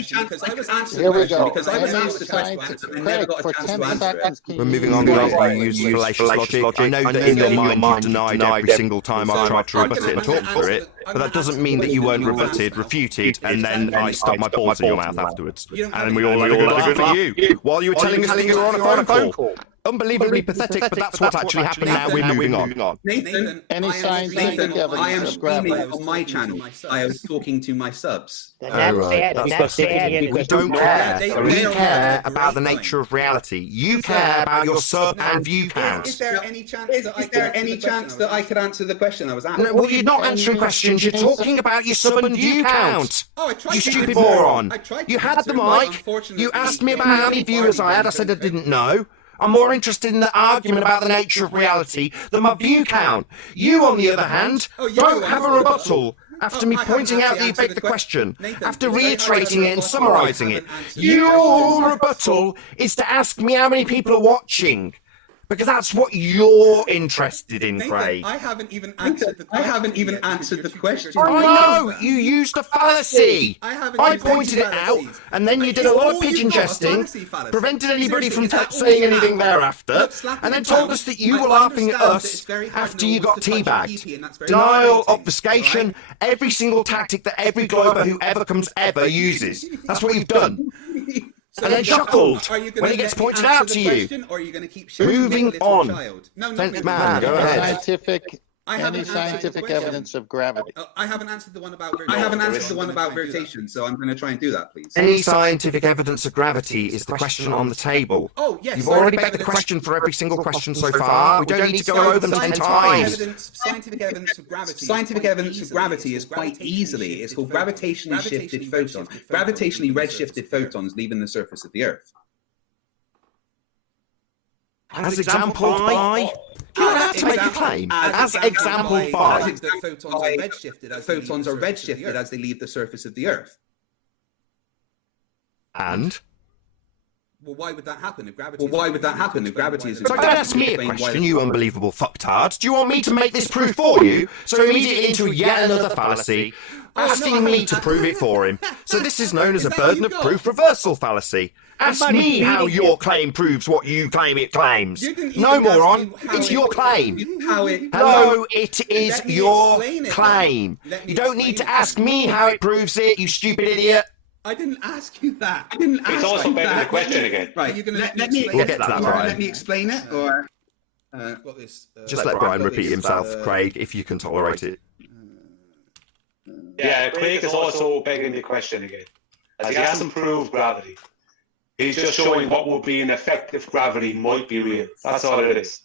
chance? Because I was answering Here we go. Because I was asked the question and never got a chance to answer it. We're moving on. You use fallacious logic. I know that in your mind you've denied every single time I've tried to rebut it and talk through it, but that doesn't mean that you weren't rebutted, refuted, and then I stuck my balls in your mouth afterwards. And then we all had a good laugh at you while you were telling us that you were on a phone call. Unbelievably pathetic, but that's what actually happened. Now we're moving on. Nathan, any scientific evidence? I am streaming on my channel. I was talking to my subs. We don't care. We care about the nature of reality. You care about your sub and view counts. Is there any chance that I could answer the question I was asked? No, well, you're not answering questions. You're talking about your sub and view count. Oh, I tried. You stupid moron. You had the mic. You asked me about how many viewers I had. I said I didn't know. I'm more interested in the argument about the nature of reality than my view count. You, on the other hand, don't have a rebuttal. After me pointing out that you begged the question, after reiterating it and summarising it, your rebuttal is to ask me how many people are watching. Because that's what you're interested in, Craig. I haven't even answered the question. I know! You used a fallacy! I pointed it out, and then you did a lot of pigeon jesting, prevented anybody from saying anything thereafter, and then told us that you were laughing at us after you got teabagged. Denial, obfuscation, every single tactic that every glober who ever comes ever uses. That's what you've done. And then chuckled when it gets pointed out to you. Moving on. Thanks, man. Go ahead. Any scientific evidence of gravity? I haven't answered the one about rotation. So I'm going to try and do that, please. Any scientific evidence of gravity is the question on the table. Oh, yes. You've already begged the question for every single question so far. We don't need to go over them 10 times. Scientific evidence of gravity is quite easily. It's called gravitationally shifted photons. Gravitationally redshifted photons leaving the surface of the Earth. As exampled by... You don't have to make a claim. As exampled by... Photons are redshifted as they leave the surface of the Earth. And? Well, why would that happen if gravity is... So don't ask me a question, you unbelievable fucktard. Do you want me to make this proof for you? So immediately into yet another fallacy, asking me to prove it for him. So this is known as a burden of proof reversal fallacy. Ask me how your claim proves what you claim it claims. No, moron. It's your claim. No, it is your claim. You don't need to ask me how it proves it, you stupid idiot. I didn't ask you that. It's also begging the question again. Right, you're gonna let me. We'll get to that, Brian. Let me explain it, or just let Brian repeat himself, Craig, if you can tolerate it. Yeah, Craig is also begging the question again, as he hasn't proved gravity. He's just showing what would be an effect if gravity might be real. That's all it is,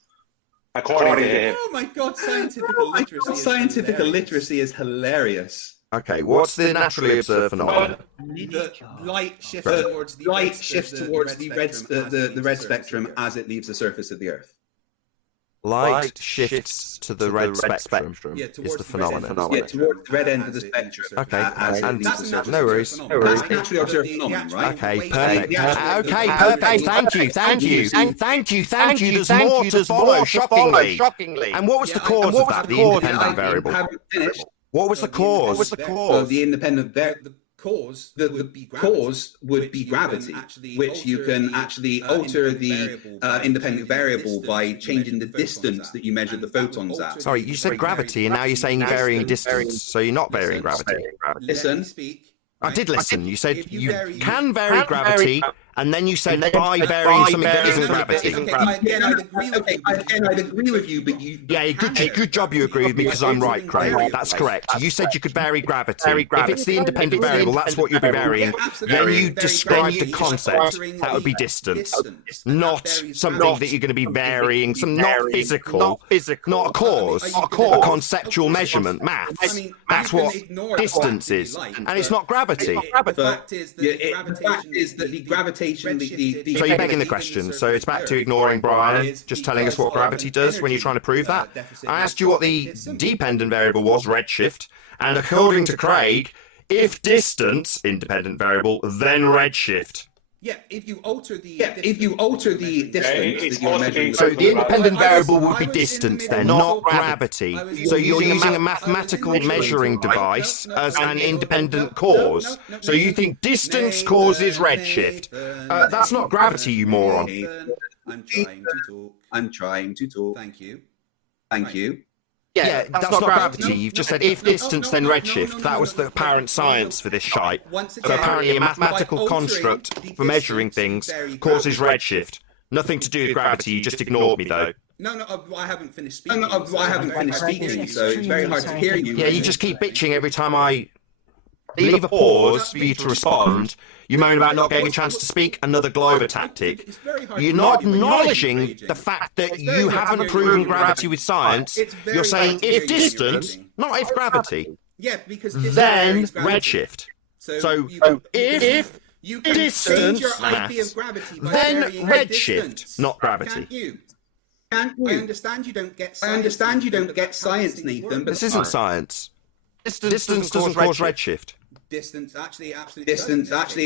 according to him. Oh my God, scientific illiteracy is hilarious. Okay, what's the naturally observed phenomenon? The light shifts towards the red spectrum as it leaves the surface of the Earth. Light shifts to the red spectrum is the phenomenon. Yeah, towards the red end of the spectrum. Okay, no worries. That's naturally observed phenomenon, right? Okay, perfect. Okay, perfect. Thank you. There's more to follow, shockingly. And what was the cause of that, the independent variable? What was the cause? Well, the independent variable. The cause would be gravity, which you can actually alter the independent variable by changing the distance that you measure the photons at. Sorry, you said gravity, and now you're saying varying distance, so you're not varying gravity. Listen. I did listen. You said you can vary gravity, and then you said by varying something that isn't gravity. I'd agree with you, but you... Yeah, good job you agree with me, because I'm right, Craig. That's correct. You said you could vary gravity. If it's the independent variable, that's what you'll be varying. Then you described the concept. That would be distance. Not something that you're going to be varying, not physical, not a cause, a conceptual measurement, maths. That's what distance is. And it's not gravity. The fact is that the gravitation... So you're begging the question. So it's back to ignoring Brian, just telling us what gravity does when you're trying to prove that. I asked you what the dependent variable was, redshift, and according to Craig, if distance, independent variable, then redshift. Yeah, if you alter the distance that you're measuring. So the independent variable would be distance then, not gravity. So you're using a mathematical measuring device as an independent cause. So you think distance causes redshift. That's not gravity, you moron. I'm trying to talk. Thank you. Yeah, that's not gravity. You've just said if distance, then redshift. That was the apparent science for this shite. So apparently a mathematical construct for measuring things causes redshift. Nothing to do with gravity. You just ignored me, though. No, I haven't finished speaking. I haven't finished speaking, so it's very hard to hear you. Yeah, you just keep bitching every time I leave a pause for you to respond. You moan about not getting a chance to speak, another Glover tactic. You're not acknowledging the fact that you haven't proven gravity with science. You're saying if distance, not if gravity. Yeah, because then redshift. So if distance, then redshift, not gravity. I understand you don't get science, Nathan. But this isn't science. Distance doesn't cause redshift. Distance actually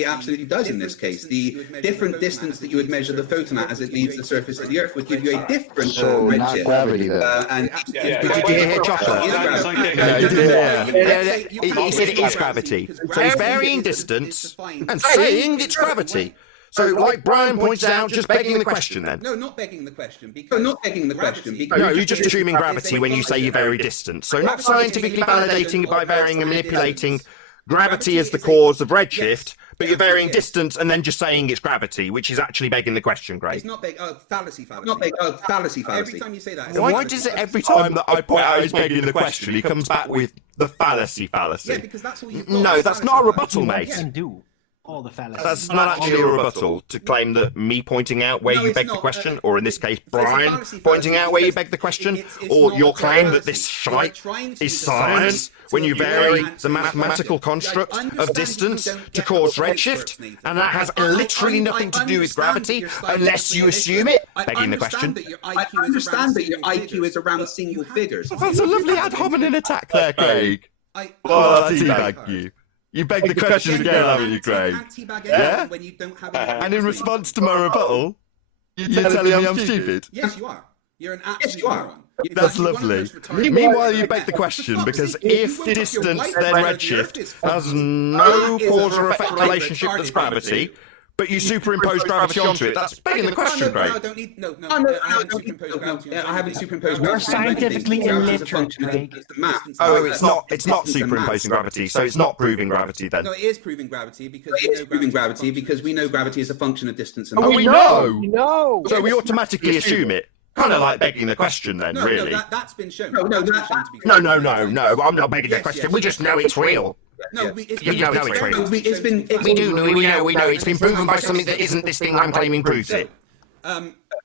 absolutely does in this case. The different distance that you would measure the photon at as it leaves the surface of the Earth would give you a different redshift. Not gravity, then. Did you hear chocolate? He said it is gravity. So he's varying distance and saying it's gravity. So, like Brian points out, just begging the question then. No, not begging the question. No, you're just assuming gravity when you say you vary distance. So not scientifically validating it by varying and manipulating gravity as the cause of redshift, but you're varying distance and then just saying it's gravity, which is actually begging the question, Greg. It's not fallacy. Not fallacy. Every time you say that. Why does it every time that I point out he's begging the question, he comes back with the fallacy? Yeah, because that's all you've got. No, that's not a rebuttal, mate. All the fallacies. That's not actually a rebuttal to claim that me pointing out where you beg the question, or in this case, Brian pointing out where you beg the question, or your claim that this shite is science when you vary the mathematical construct of distance to cause redshift, and that has literally nothing to do with gravity unless you assume it. Begging the question. I understand that your IQ is around single figures. That's a lovely ad hominem attack there, Craig. Oh, I teabag you. You begged the question again, haven't you, Craig? Yeah? And in response to my rebuttal, you're telling me I'm stupid? Yes, you are. You're an absolute moron. That's lovely. Meanwhile, you beg the question, because if distance then redshift has no cause or effect relationship that's gravity, but you superimpose gravity onto it, that's begging the question, Craig. I don't need... No, I haven't superimposed gravity. I haven't superimposed gravity. You're scientifically illiterate, Craig. Oh, it's not superimposing gravity, so it's not proving gravity then. No, it is proving gravity because we know gravity is a function of distance and mass. Oh, we know! No! So we automatically assume it. Kind of like begging the question then, really. No, that's been shown. No, I'm not begging the question. We just know it's real. No, it's real. We know. It's been proven by something that isn't this thing I'm claiming proves it.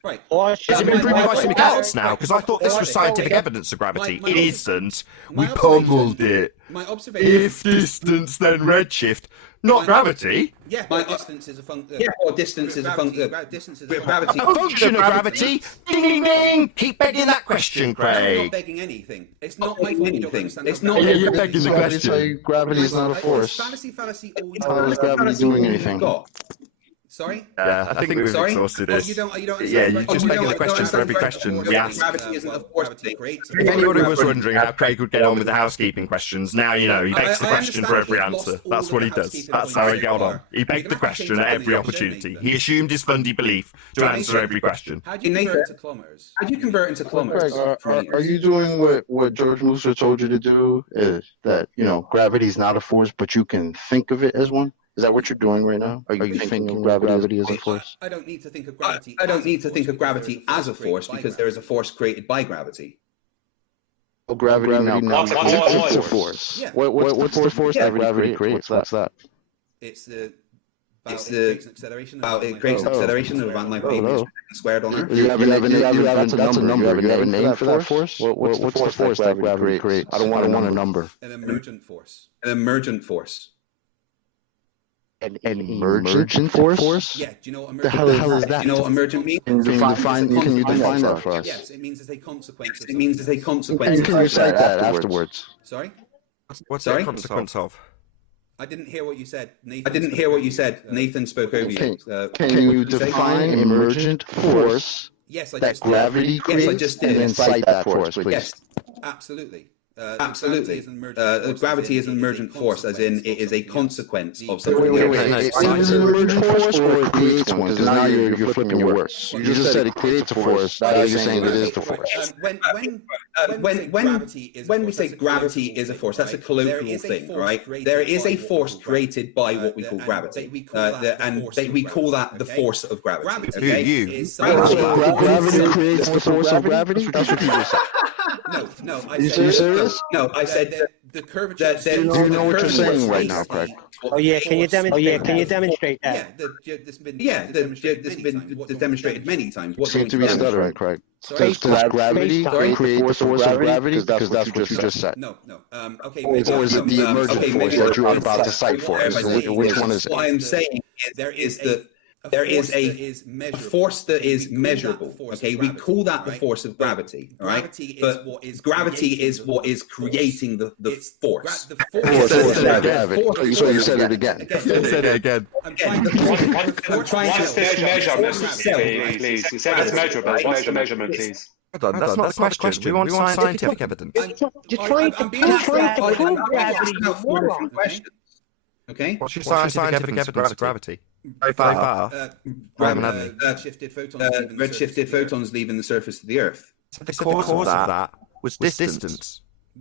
Right. Has it been proven by something else now? Because I thought this was scientific evidence of gravity. It isn't. We pummeled it. If distance, then redshift. Not gravity. Yeah, distance is a function. Yeah, or distance is a function. Distance is a gravity. A function of gravity. Ding, ding, ding. Keep begging that question, Craig. I'm not begging anything. It's not my fault you don't understand. It's not. You're begging the question. Gravity is not a force. Fallacy. How is gravity doing anything? Sorry? Yeah, I think we've exhausted this. You don't Yeah, you're just begging the question for every question we ask. Gravity isn't a force. If anybody was wondering how Craig would get on with the housekeeping questions, now you know he begs the question for every answer. That's what he does. That's how he got on. He begged the question at every opportunity. He assumed his fundy belief to answer every question. How do you convert into kilometers? How do you convert into kilometers? Are you doing what George Musa told you to do? Is that, gravity is not a force, but you can think of it as one? Is that what you're doing right now? Are you thinking gravity as a force? I don't need to think of gravity. I don't need to think of gravity as a force because there is a force created by gravity. Well, gravity now it's a force. Yeah. What's the force that gravity creates? What's that? It's the acceleration. It creates acceleration of about 9 meters squared on Earth. That's a number. You have a name for that force? What's the force that gravity creates? I don't want a number. An emergent force. An emergent force. An emergent force? Yeah, do you know what emergent force is? The hell is that? Do you know what emergent means? Can you define that for us? Yes, it means as a consequence. It means as a consequence. And can you cite that afterwards? Sorry? What's the consequence of? I didn't hear what you said. Nathan spoke over you. Can you define emergent force that gravity creates? Yes, I just did. And then cite that for us, please. Yes, absolutely. Absolutely. Gravity is an emergent force, as in it is a consequence of something. Wait. Is it an emergent force or it creates one? Because now you're flipping your words. You just said it creates a force. Now you're saying it is the force. When we say gravity is a force, that's a colloquial thing, right? There is a force created by what we call gravity, and we call that the force of gravity. Okay? Gravity creates the force of gravity? That's what you just said. No. You serious? No, I said the curvature. Do you know what you're saying right now, Craig? Oh yeah, can you demonstrate that? This has been demonstrated many times. You seem to be stuttering, Craig. Does gravity create the force of gravity? Because that's what you just said. No. Okay. Or is it the emergent force that you are about to cite for us? Which one is it? What I'm saying is there is a force that is measurable. Okay, we call that the force of gravity. All right, but gravity is what is creating the force. So you said it again. Said it again. I'm trying to measure. Please. You said it's measurable. What's the measurement, please? Hold on, that's not the question. We want scientific evidence. You're trying to prove gravity. Okay. What's your scientific evidence of gravity? Very far. Redshifted photons leaving the surface of the Earth. The cause of that was distance.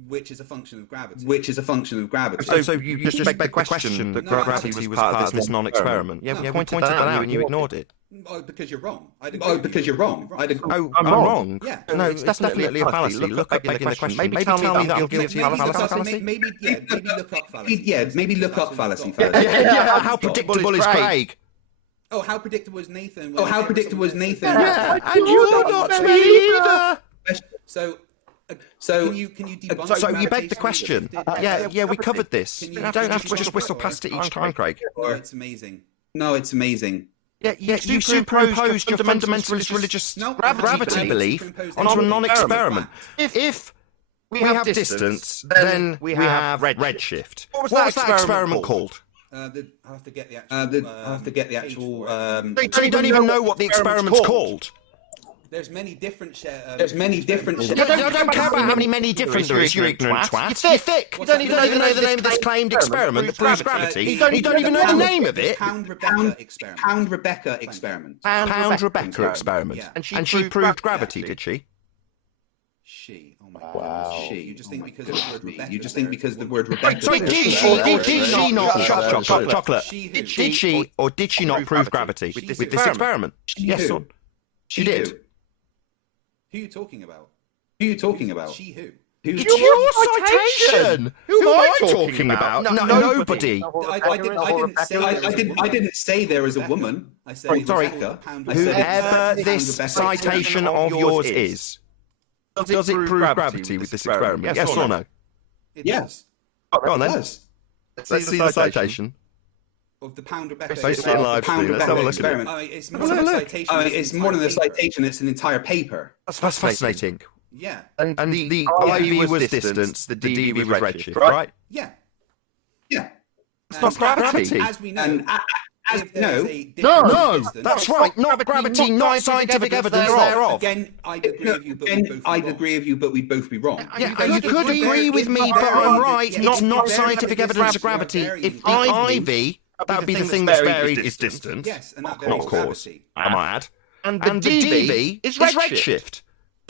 which is a function of gravity. Which is a function of gravity. So you just make the question that gravity was part of this non-experiment. Yeah, we pointed that out and you ignored it. Oh, because you're wrong. Because you're wrong. Oh, I'm wrong? Yeah. No, it's definitely a fallacy. Look back in the question. Maybe tell me that I'm guilty of fallacy. Maybe look up fallacy. Yeah, maybe look up fallacy. Yeah, how predictable is Craig? Oh, how predictable was Nathan? Yeah, and you're not me either. So can you debunk so you begged the question. Yeah, we covered this. You don't have to just whistle past it each time, Craig. Oh, it's amazing. No, it's amazing. Yeah, you superimposed your fundamentalist religious gravity belief onto a non-experiment. If we have distance, then we have redshift. What was that experiment called? I'll have to get the actual. So you don't even know what the experiment's called. There's many different. I don't care about how many different there is, you ignorant twat. You're thick. You don't even know the name of this claimed experiment that proves gravity. You don't even know the name of it. Pound Rebecca experiment. Pound Rebecca experiment. And she proved gravity, did she? She. Oh my God. She. You just think because of the word Rebecca. You just think because the word Rebecca. Sorry, did she not? Chocolate. Did she or did she not prove gravity with this experiment? Yes, son. She did. Who are you talking about? She who? It's your citation! Who am I talking about? Nobody. I didn't say there was a woman. I said Rebecca. Whoever this citation of yours is, does it prove gravity with this experiment? Yes or no? Yes. Go on then. Let's see the citation. Of the Pound Rebecca experiment. Let's have a look at it. It's more than a citation, it's an entire paper. That's fascinating. Yeah. And the IV was distance, the DV was redshift, right? Yeah. It's not gravity. As we know. No, that's right. Not gravity, not scientific evidence thereof. Again, I'd agree with you, but we'd both be wrong. Yeah, you could agree with me, but I'm right. It's not scientific evidence of gravity. If the IV, that would be the thing that's varied is distance. Yes, and that not cause, I might add. And the DV is redshift.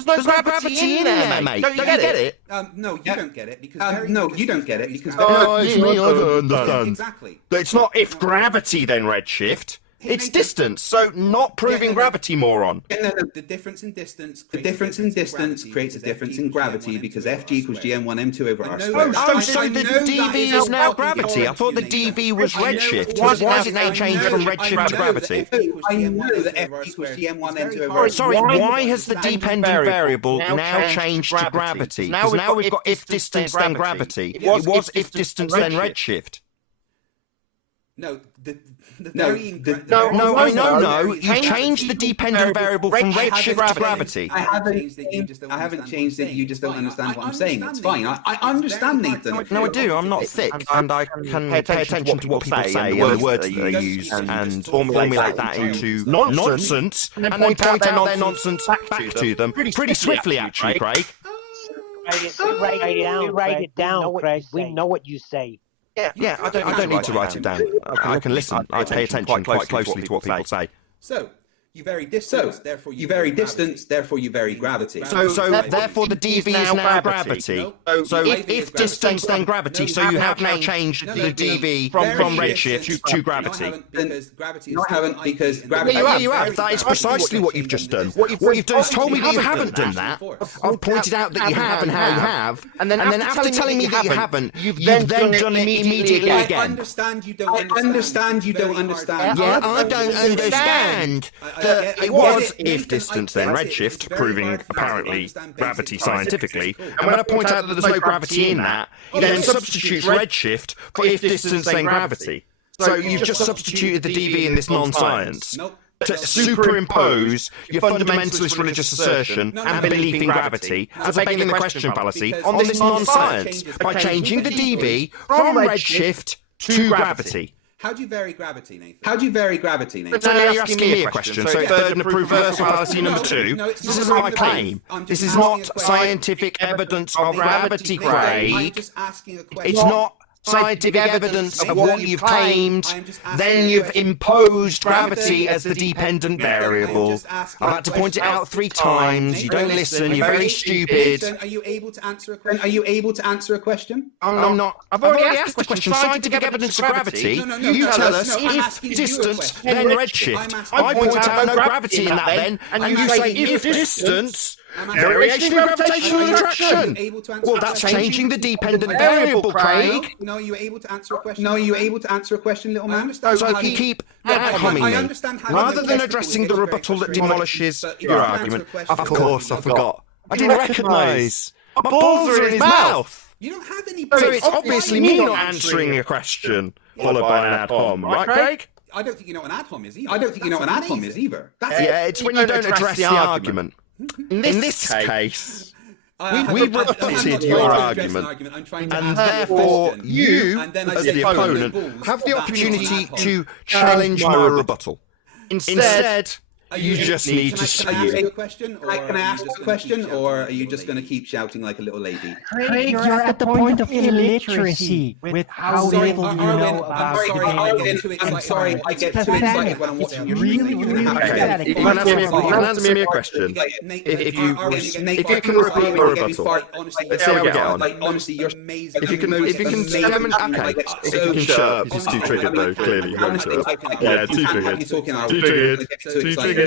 There's no gravity in there, mate. Don't you get it? No, you don't get it because you don't get it because it's me. I don't understand. Exactly. It's not if gravity then redshift. It's distance, so not proving gravity, moron. The difference in distance creates a difference in gravity because Fg equals Gm1 M2 over R squared. So the dV is now gravity. I thought the dV was redshift. Why is it now changed from redshift to gravity? I know that Fg equals Gm1 M2 over R squared. Sorry, why has the dependent variable now changed to gravity? Because now we've got if distance then gravity. It was if distance then redshift. No, I know. You changed the dependent variable from redshift to gravity. I haven't changed it. You just don't understand what I'm saying. It's fine. I understand, Nathan. No, I do. I'm not thick, and I can pay attention to what people say and the words that they use and formulate that into nonsense, and then point out their nonsense back to them pretty swiftly, actually, Craig. Write it down, Craig. We know what you say. Yeah, I don't need to write it down. I can listen. I pay attention quite closely to what people say. So, you vary distance, therefore you vary gravity. So therefore the dV is now gravity. So if distance then gravity, so you have now changed the dV from redshift to gravity. No, I haven't because gravity. Yeah, you have. That is precisely what you've just done. What you've done is told me that you haven't done that. I've pointed out that you have and how you have, and then after telling me that you haven't, you've then done it immediately again. I understand you don't understand. Yeah, I don't understand. It was if distance then redshift, proving apparently gravity scientifically. And when I point out that there's no gravity in that, you then substitute redshift for if distance then gravity. So you've just substituted the dV in this non-science to superimpose your fundamentalist religious assertion and belief in gravity as a begging the question fallacy on this non-science by changing the dV from redshift to gravity. How do you vary gravity, Nathan? So now you're asking me a question. So third and approved reversal fallacy number 2. This isn't my claim. This is not scientific evidence of gravity, Craig. It's not scientific evidence of what you've claimed, then you've imposed gravity as the dependent variable. I've had to point it out 3 times. You don't listen. You're very stupid. Are you able to answer a question? Are you able to answer a question? I'm not. I've already asked the question. Scientific evidence of gravity. You tell us if distance, then redshift. I point out no gravity in that then, and you say if distance, variation in gravitational attraction. Well, that's changing the dependent variable, Craig. No, are you able to answer a question? No, are you able to answer a question, little man? So you keep ad-homming me. Rather than addressing the rebuttal that demolishes your argument. Of course, I forgot. I didn't recognise. My balls are in his mouth. You don't have any. So it's obviously me not answering a question, followed by an ad-hom, right, Craig? I don't think you know what an ad-hom is either. I don't think you know what an ad-hom is either. Yeah, it's when you don't address the argument. In this case, we rebutted your argument, and therefore you, as the opponent, have the opportunity to challenge my rebuttal. Instead, you just need to spew. Can I ask a question, or are you just going to keep shouting like a little lady? Craig, you're at the point of illiteracy with how little you know about the game. I'm sorry, I get too excited when I'm watching your really pathetic. You can answer me a question. If you can repeat your rebuttal, let's see how we get on. Honestly, you're amazing. If you can demonstrate, okay. If you can shut up, he's too triggered though. Clearly, you won't shut up. Yeah, too triggered. Too triggered.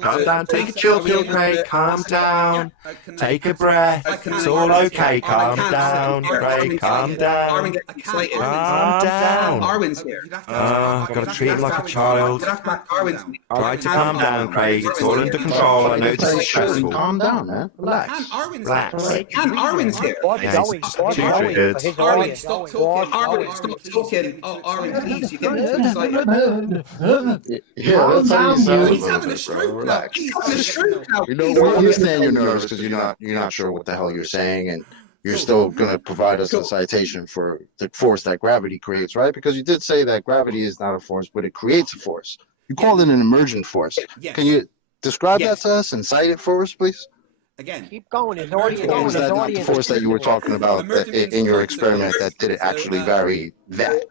Calm down, take a chill pill, Craig. Calm down. Take a breath. It's all okay. Calm down, Craig. Calm down. Calm down. Arwen's here. I've got to treat him like a child. Try to calm down, Craig. It's all under control. I know this is stressful. Calm down, man. Relax. Relax. Arwen's here. Too triggered. Arwen, stop talking. Arwen, stop talking. Oh, Arwen, please. You get too excited. Yeah, that's how you sound. He's having a stroke now. He's having a stroke now. We understand you're nervous because you're not sure what the hell you're saying, and you're still going to provide us a citation for the force that gravity creates, right? Because you did say that gravity is not a force, but it creates a force. You call it an emergent force. Can you describe that to us and cite it for us, please? Again, keep going. His What was that not the force that you were talking about in your experiment that did it actually vary that?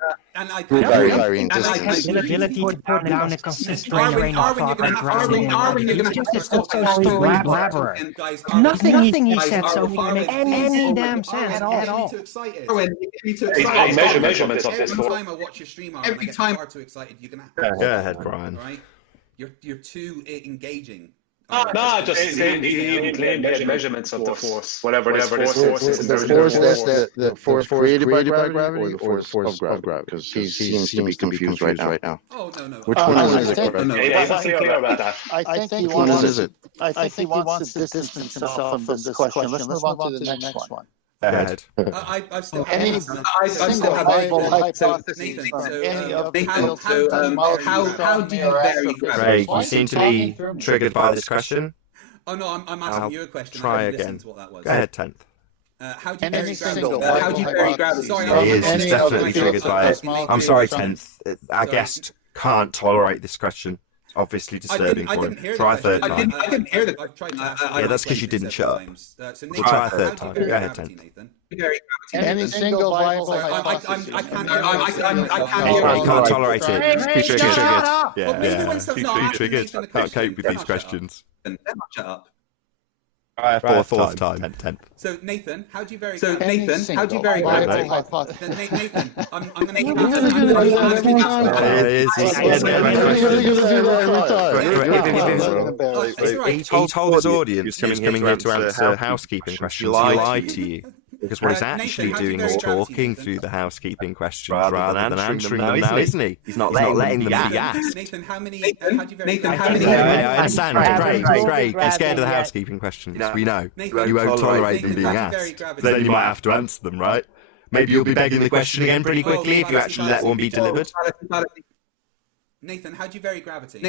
Very in distance. The ability to put down a consistent train of thought and gravity. Nothing he said so far makes any damn sense at all. Measurements of this force. Every time I watch your stream, every time I'm too excited, you're gonna have. Go ahead, Brian. Right? You're too engaging. No, just claim measurements of the force, whatever this force is. The force created by gravity or the force of gravity? Because he seems to be confused right now. Oh, no. Which one is it? I think which one is it? I think he wants to distance himself from this question. Let's move on to the next one. Go ahead. I still have viable hypotheses from any of the fields. How do you vary gravity? Craig, you seem to be triggered by this question. Oh no, I'm asking you a question. Try again. To what that was. Go ahead, 10th. How do you vary gravity? He is definitely triggered by it. I'm sorry, 10th. Our guest can't tolerate this question. Obviously disturbing for him. Try a third time. I didn't hear that. Yeah, that's because you didn't shut up. We'll try a third time. Go ahead, 10th. Any single viable hypothesis. I can't hear You can't tolerate it. Too triggered. Yeah. Too triggered. Can't cope with these questions. Shut up. Fourth time. 10th. So Nathan, how do you vary? How do you vary gravity? Nathan, I'm going to make He told his audience he was coming here to answer housekeeping questions. He lied to you. Because what he's actually doing is talking through the housekeeping questions rather than answering them now, isn't he? He's not letting them be asked. Nathan, how do you vary? I understand. Great. I'm scared of the housekeeping questions. We know. You won't tolerate them being asked. Then you might have to answer them, right? Maybe you'll be begging the question again pretty quickly if you actually let one be delivered. Nathan, how do you vary gravity?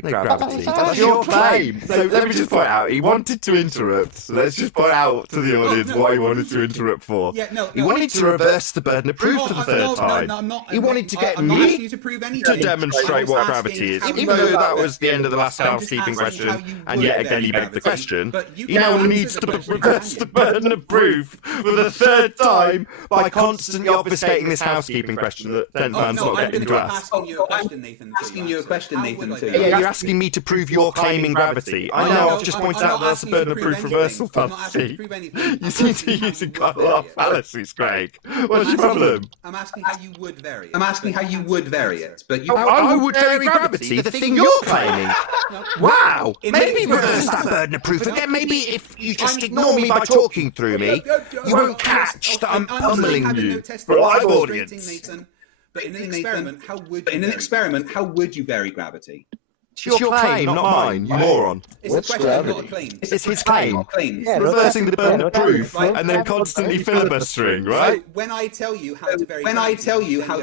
Gravity. That's your claim. So let me just point out, he wanted to interrupt. So let's just point out to the audience what he wanted to interrupt for. He wanted to reverse the burden of proof for the third time. He wanted to get me to demonstrate what gravity is. Even though that was the end of the last housekeeping question, and yet again he begged the question, he now needs to reverse the burden of proof for the third time by constantly obfuscating this housekeeping question that 10th man's not getting to ask. Asking you a question, Nathan, too. You're asking me to prove you're claiming gravity. I know, I've just pointed out that's a burden of proof reversal fallacy. You seem to be using quite a lot of fallacies, Craig. What's your problem? I'm asking how you would vary it. But I would vary gravity, the thing you're claiming. Wow! Maybe reverse that burden of proof again. Maybe if you just ignore me by talking through me, you won't catch that I'm pummeling you for a live audience. But in an experiment, how would you vary gravity? It's your claim, not mine, you moron. It's a question, not a claim. It's his claim. Reversing the burden of proof and then constantly filibustering, right? So when I tell you how to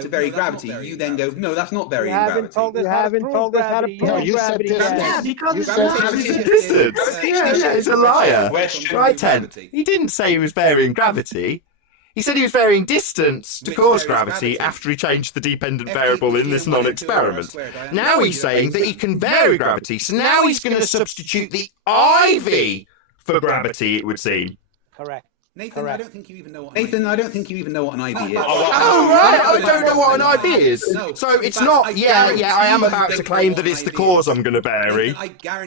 vary gravity, you then go, no, that's not varying gravity. You haven't told us how to prove gravity. You said distance. Yeah, he's a liar. Right, 10. He didn't say he was varying gravity. He said he was varying distance to cause gravity after he changed the dependent variable in this non-experiment. Now he's saying that he can vary gravity, so now he's going to substitute the IV for gravity, it would seem. Correct. Nathan, I don't think you even know what an IV is. Oh, right, I don't know what an IV is. So it's not, I am about to claim that it's the cause I'm going to vary.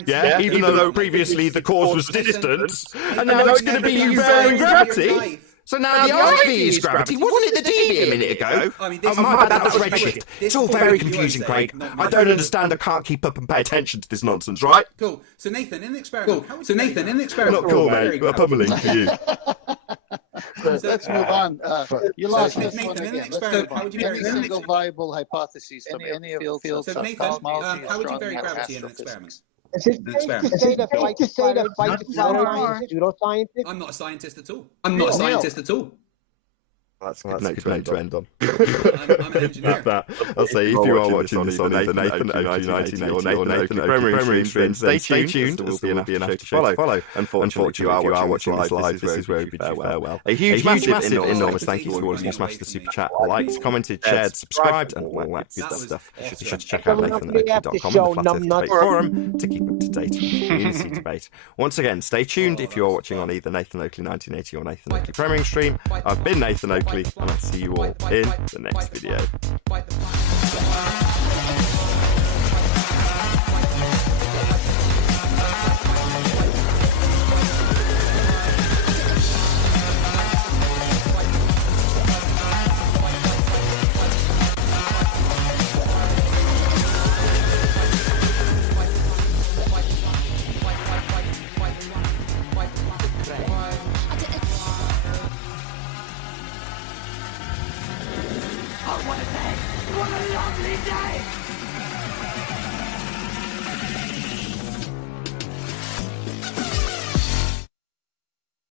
Yeah, even though previously the cause was distance, and now it's going to be you varying gravity. So now the IV is gravity. Wasn't it the DV a minute ago? My bad, that was redshift. It's all very confusing, Craig. I don't understand. I can't keep up and pay attention to this nonsense, right? Cool. So Nathan, in the experiment, Not cool, mate. We're pummeling for you. Let's move on. You lost this one Nathan, in the again. experiment, how would you vary Any single viable hypotheses from any of the fields So of Nathan, cosmology, how would you astronomy, vary or gravity in an astrophysics? experiment? Is it safe to say that pseudoscientists? I'm not a scientist at all. I'm not a scientist at all. That's a good note to end on. I'm an engineer. I'll say, if you are watching this on either Nathan Oakley 1980 or Nathan Oakley Primary Stream, stay tuned, as there will be enough to follow. Unfortunately, if you are watching this live, this is where we bid you farewell. A huge, massive, enormous thank you to all of you who smashed the super chat, liked, commented, shared, subscribed, and all that good stuff. Be sure to check out nathanoakley.com and the Flat Earth Debate Forum to keep up to date on the community debate. Once again, stay tuned if you are watching on either Nathan Oakley 1980 or Nathan Oakley Primary Stream. I've been Nathan Oakley, and I'll see you all in the next video.